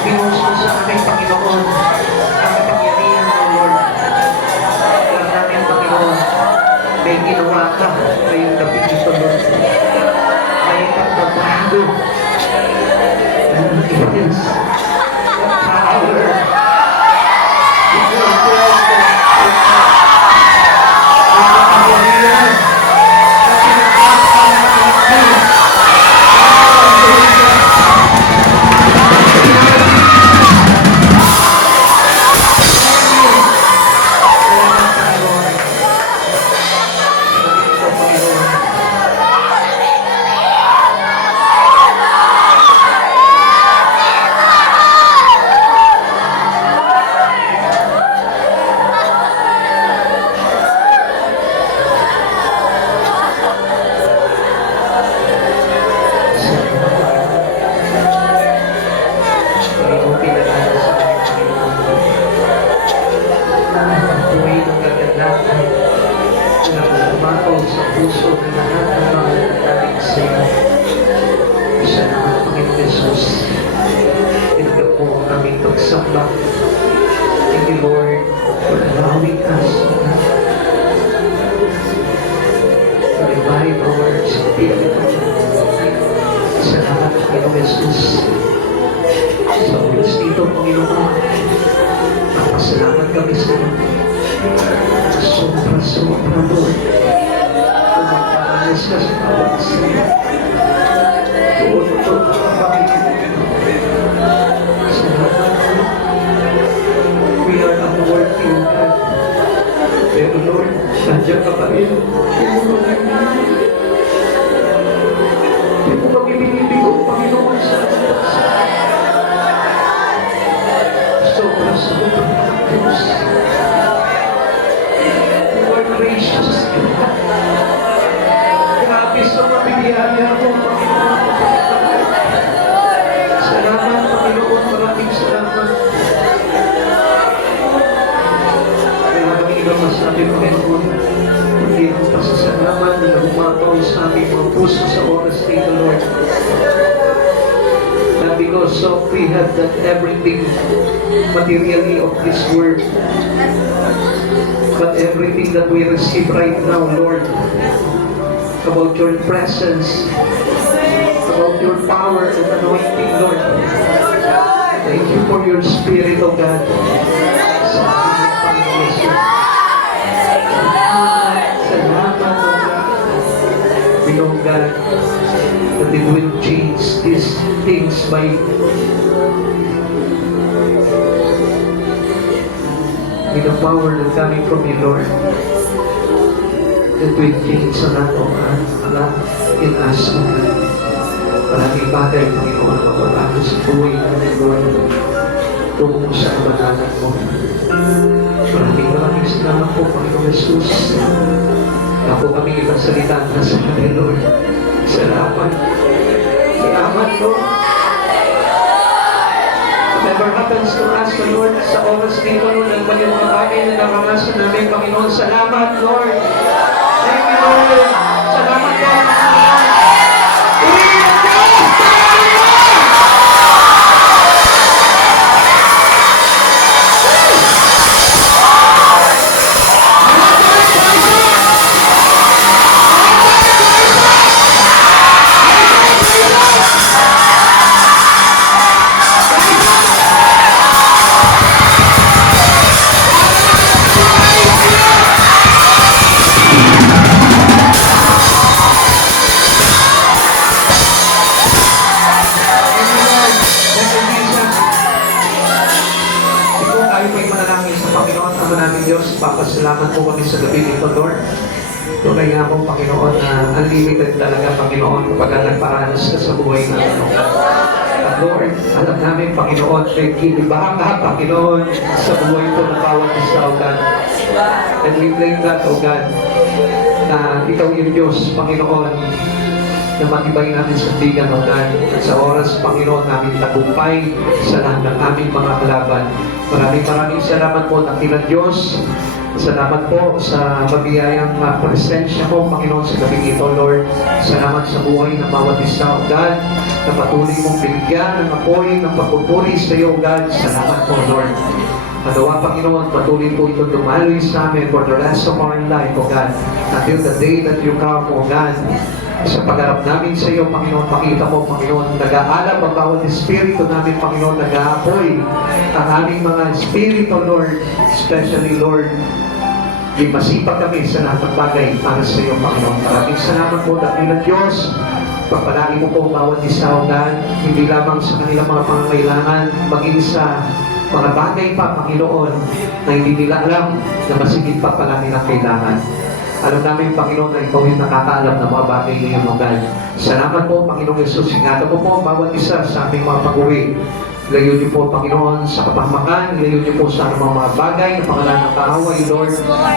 Pinuhos mo sa aming Panginoon ang kapangyarihan mo, Lord. Alam namin, Panginoon, may ginawa ka ngayong gabi nito, Lord. May pagbabago. And it is the power in your presence. Ang kapangyarihan na pinagkakaroon natin. Sa puso ng lahat ng mga nating sa'yo. Salamat, Panginoon Jesus. Ito po ang aming pagsamba. Thank you, Lord, for allowing us to revive our spirit. Salamat, Panginoon Jesus. Sa oras dito, Panginoon, napasalamat kami sa iyo. Sobra, Lord. Ayos ka sa bawat sa'yo. Tuot-tuot ang Panginoon. Salamat mo. We are unworthy, O God. Pero Lord, nandiyan ka pa rin. Hindi mo kami binibigo, Panginoon, sa sobra ang Diyos. You are gracious, God. Grabe sa mabibiyaya mo, Panginoon. Salamat, Panginoon. Maraming salamat. Kaya kami ibang masabi, Panginoon, hindi ang pasasalamat na humapaw sa aming mga puso sa oras nito, Lord. Not because of we have done everything materially of this world, but everything that we receive right now, Lord, about your presence, about your power and anointing, Lord. Thank you for your Spirit, O God. Sa aming Panginoon Jesus. Salamat, O God. We know, God, that it will change these things by with the power that coming from you, Lord. That will change a lot in us, O God. Maraming bagay, Panginoon, na magbabago sa buhay namin, Lord. Tungo sa kabanalan mo. Maraming salamat po, Panginoon Jesus. Ako kami ipagsalita na sa kanil, Lord. Salamat. Salamat, Lord. Whatever happens to us, Lord, sa oras dito, Lord, ang kanyang mga bagay na naranasan namin, Panginoon. Salamat, Lord. Thank you, Lord. Salamat, Lord. Diyos, papasalamat po kami sa gabi nito, Lord. Tunay nga po, Panginoon, na unlimited talaga, Panginoon, kapag nagparanas ka sa buhay namin. At Lord, alam namin, Panginoon, may kinibahan ka, Panginoon, sa buhay po ng bawat isa, O God. And we pray that, O God, na ikaw yung Diyos, Panginoon, na matibay namin sa tigan, O God. Sa oras, Panginoon, namin tagumpay sa lahat ng aming mga kalaban. Maraming salamat po, dakilang Diyos. Salamat po sa mabiyayang presensya mo, Panginoon, sa gabing ito, Lord. Salamat sa buhay ng bawat isa, O God, na patuloy mong binigyan ng apoy, ng pagpupuri sa iyo, O God. Salamat po, Lord. Nagawa, Panginoon, patuloy po ito dumaloy sa amin for the rest of our life, O God. Until the day that you come, O God. Sa pagharap namin sa iyo, Panginoon, pakita mo, Panginoon, nag-aalab ang bawat espiritu namin, Panginoon, nag-aapoy ang aming mga espiritu, Lord, especially, Lord, masipag kami sa lahat ng bagay para sa iyo, Panginoon. Maraming salamat po, dakilang Diyos. Pagpalagi mo po ang bawat isa, O God, hindi lamang sa kanilang mga pangangailangan, maging sa mga bagay pa, Panginoon, na hindi nila alam na masigit pa pala nilang kailangan. Alam namin, Panginoon, na ikaw yung nakakaalam ng mga bagay ngayon, O God. Salamat po, Panginoong Yesus. Ingatan mo po ang bawat isa sa aming mga pag-uwi. Ilayo niyo po, Panginoon, sa kapahamakan. Ilayo niyo po sa anumang mga bagay na pangalan ng kaaway, Lord.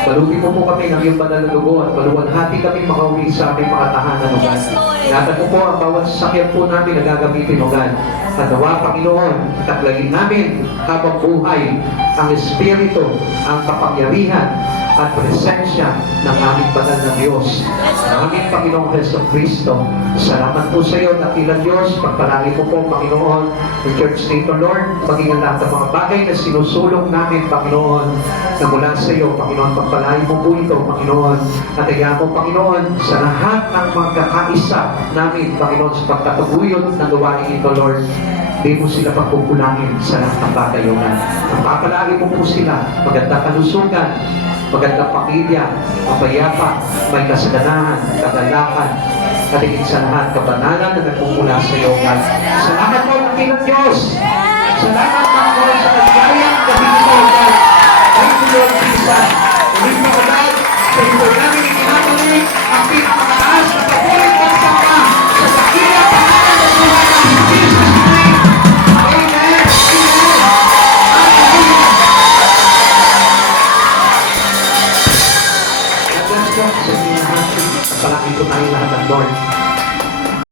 Balutin mo po kami ng iyong banal na dugo at baluwalhati kami makauwi sa aming mga tahanan, O God. Ingatan mo po ang bawat sasakyan po namin na gagamitin, O God. At nawa, Panginoon, taglagin namin habang buhay ang Espiritu, ang kapangyarihan, at presensya ng aming banal na Diyos. Ang aming Panginoong Heso Kristo. Salamat po sa iyo, dakilang Diyos. Pagpalagi po po, Panginoon, ng Church dito, Lord, maging ang lahat ng mga bagay na sinusulong namin, Panginoon, na mula sa iyo, Panginoon, pagpalagi mo po ito, Panginoon. At kaya po, Panginoon, sa lahat ng magkakaisa namin, Panginoon, sa pagkataguyod ng gawain ito, Lord, di mo sila pagkukulangin sa lahat ng bagay, O God. Pagpapalagi mo po sila, magandang kalusugan, magandang pamilya, mapayapa, may kasaganahan, kagalakan, at higit sa lahat, kabanalan na nagmumula sa iyo, God. Salamat po, dakilang Diyos! Salamat, Panginoon, sa kagayang gabi ito, God. Thank you, Lord Jesus. Ulit mo, God, sa ito namin ikinabalik ang pinakamataas na pabulit at samba sa dakila pangalan ng buhay ng Jesus Christ. Amen! Amen! God bless you sa inyo lahat. Palagi ko tayo lahat ng Lord.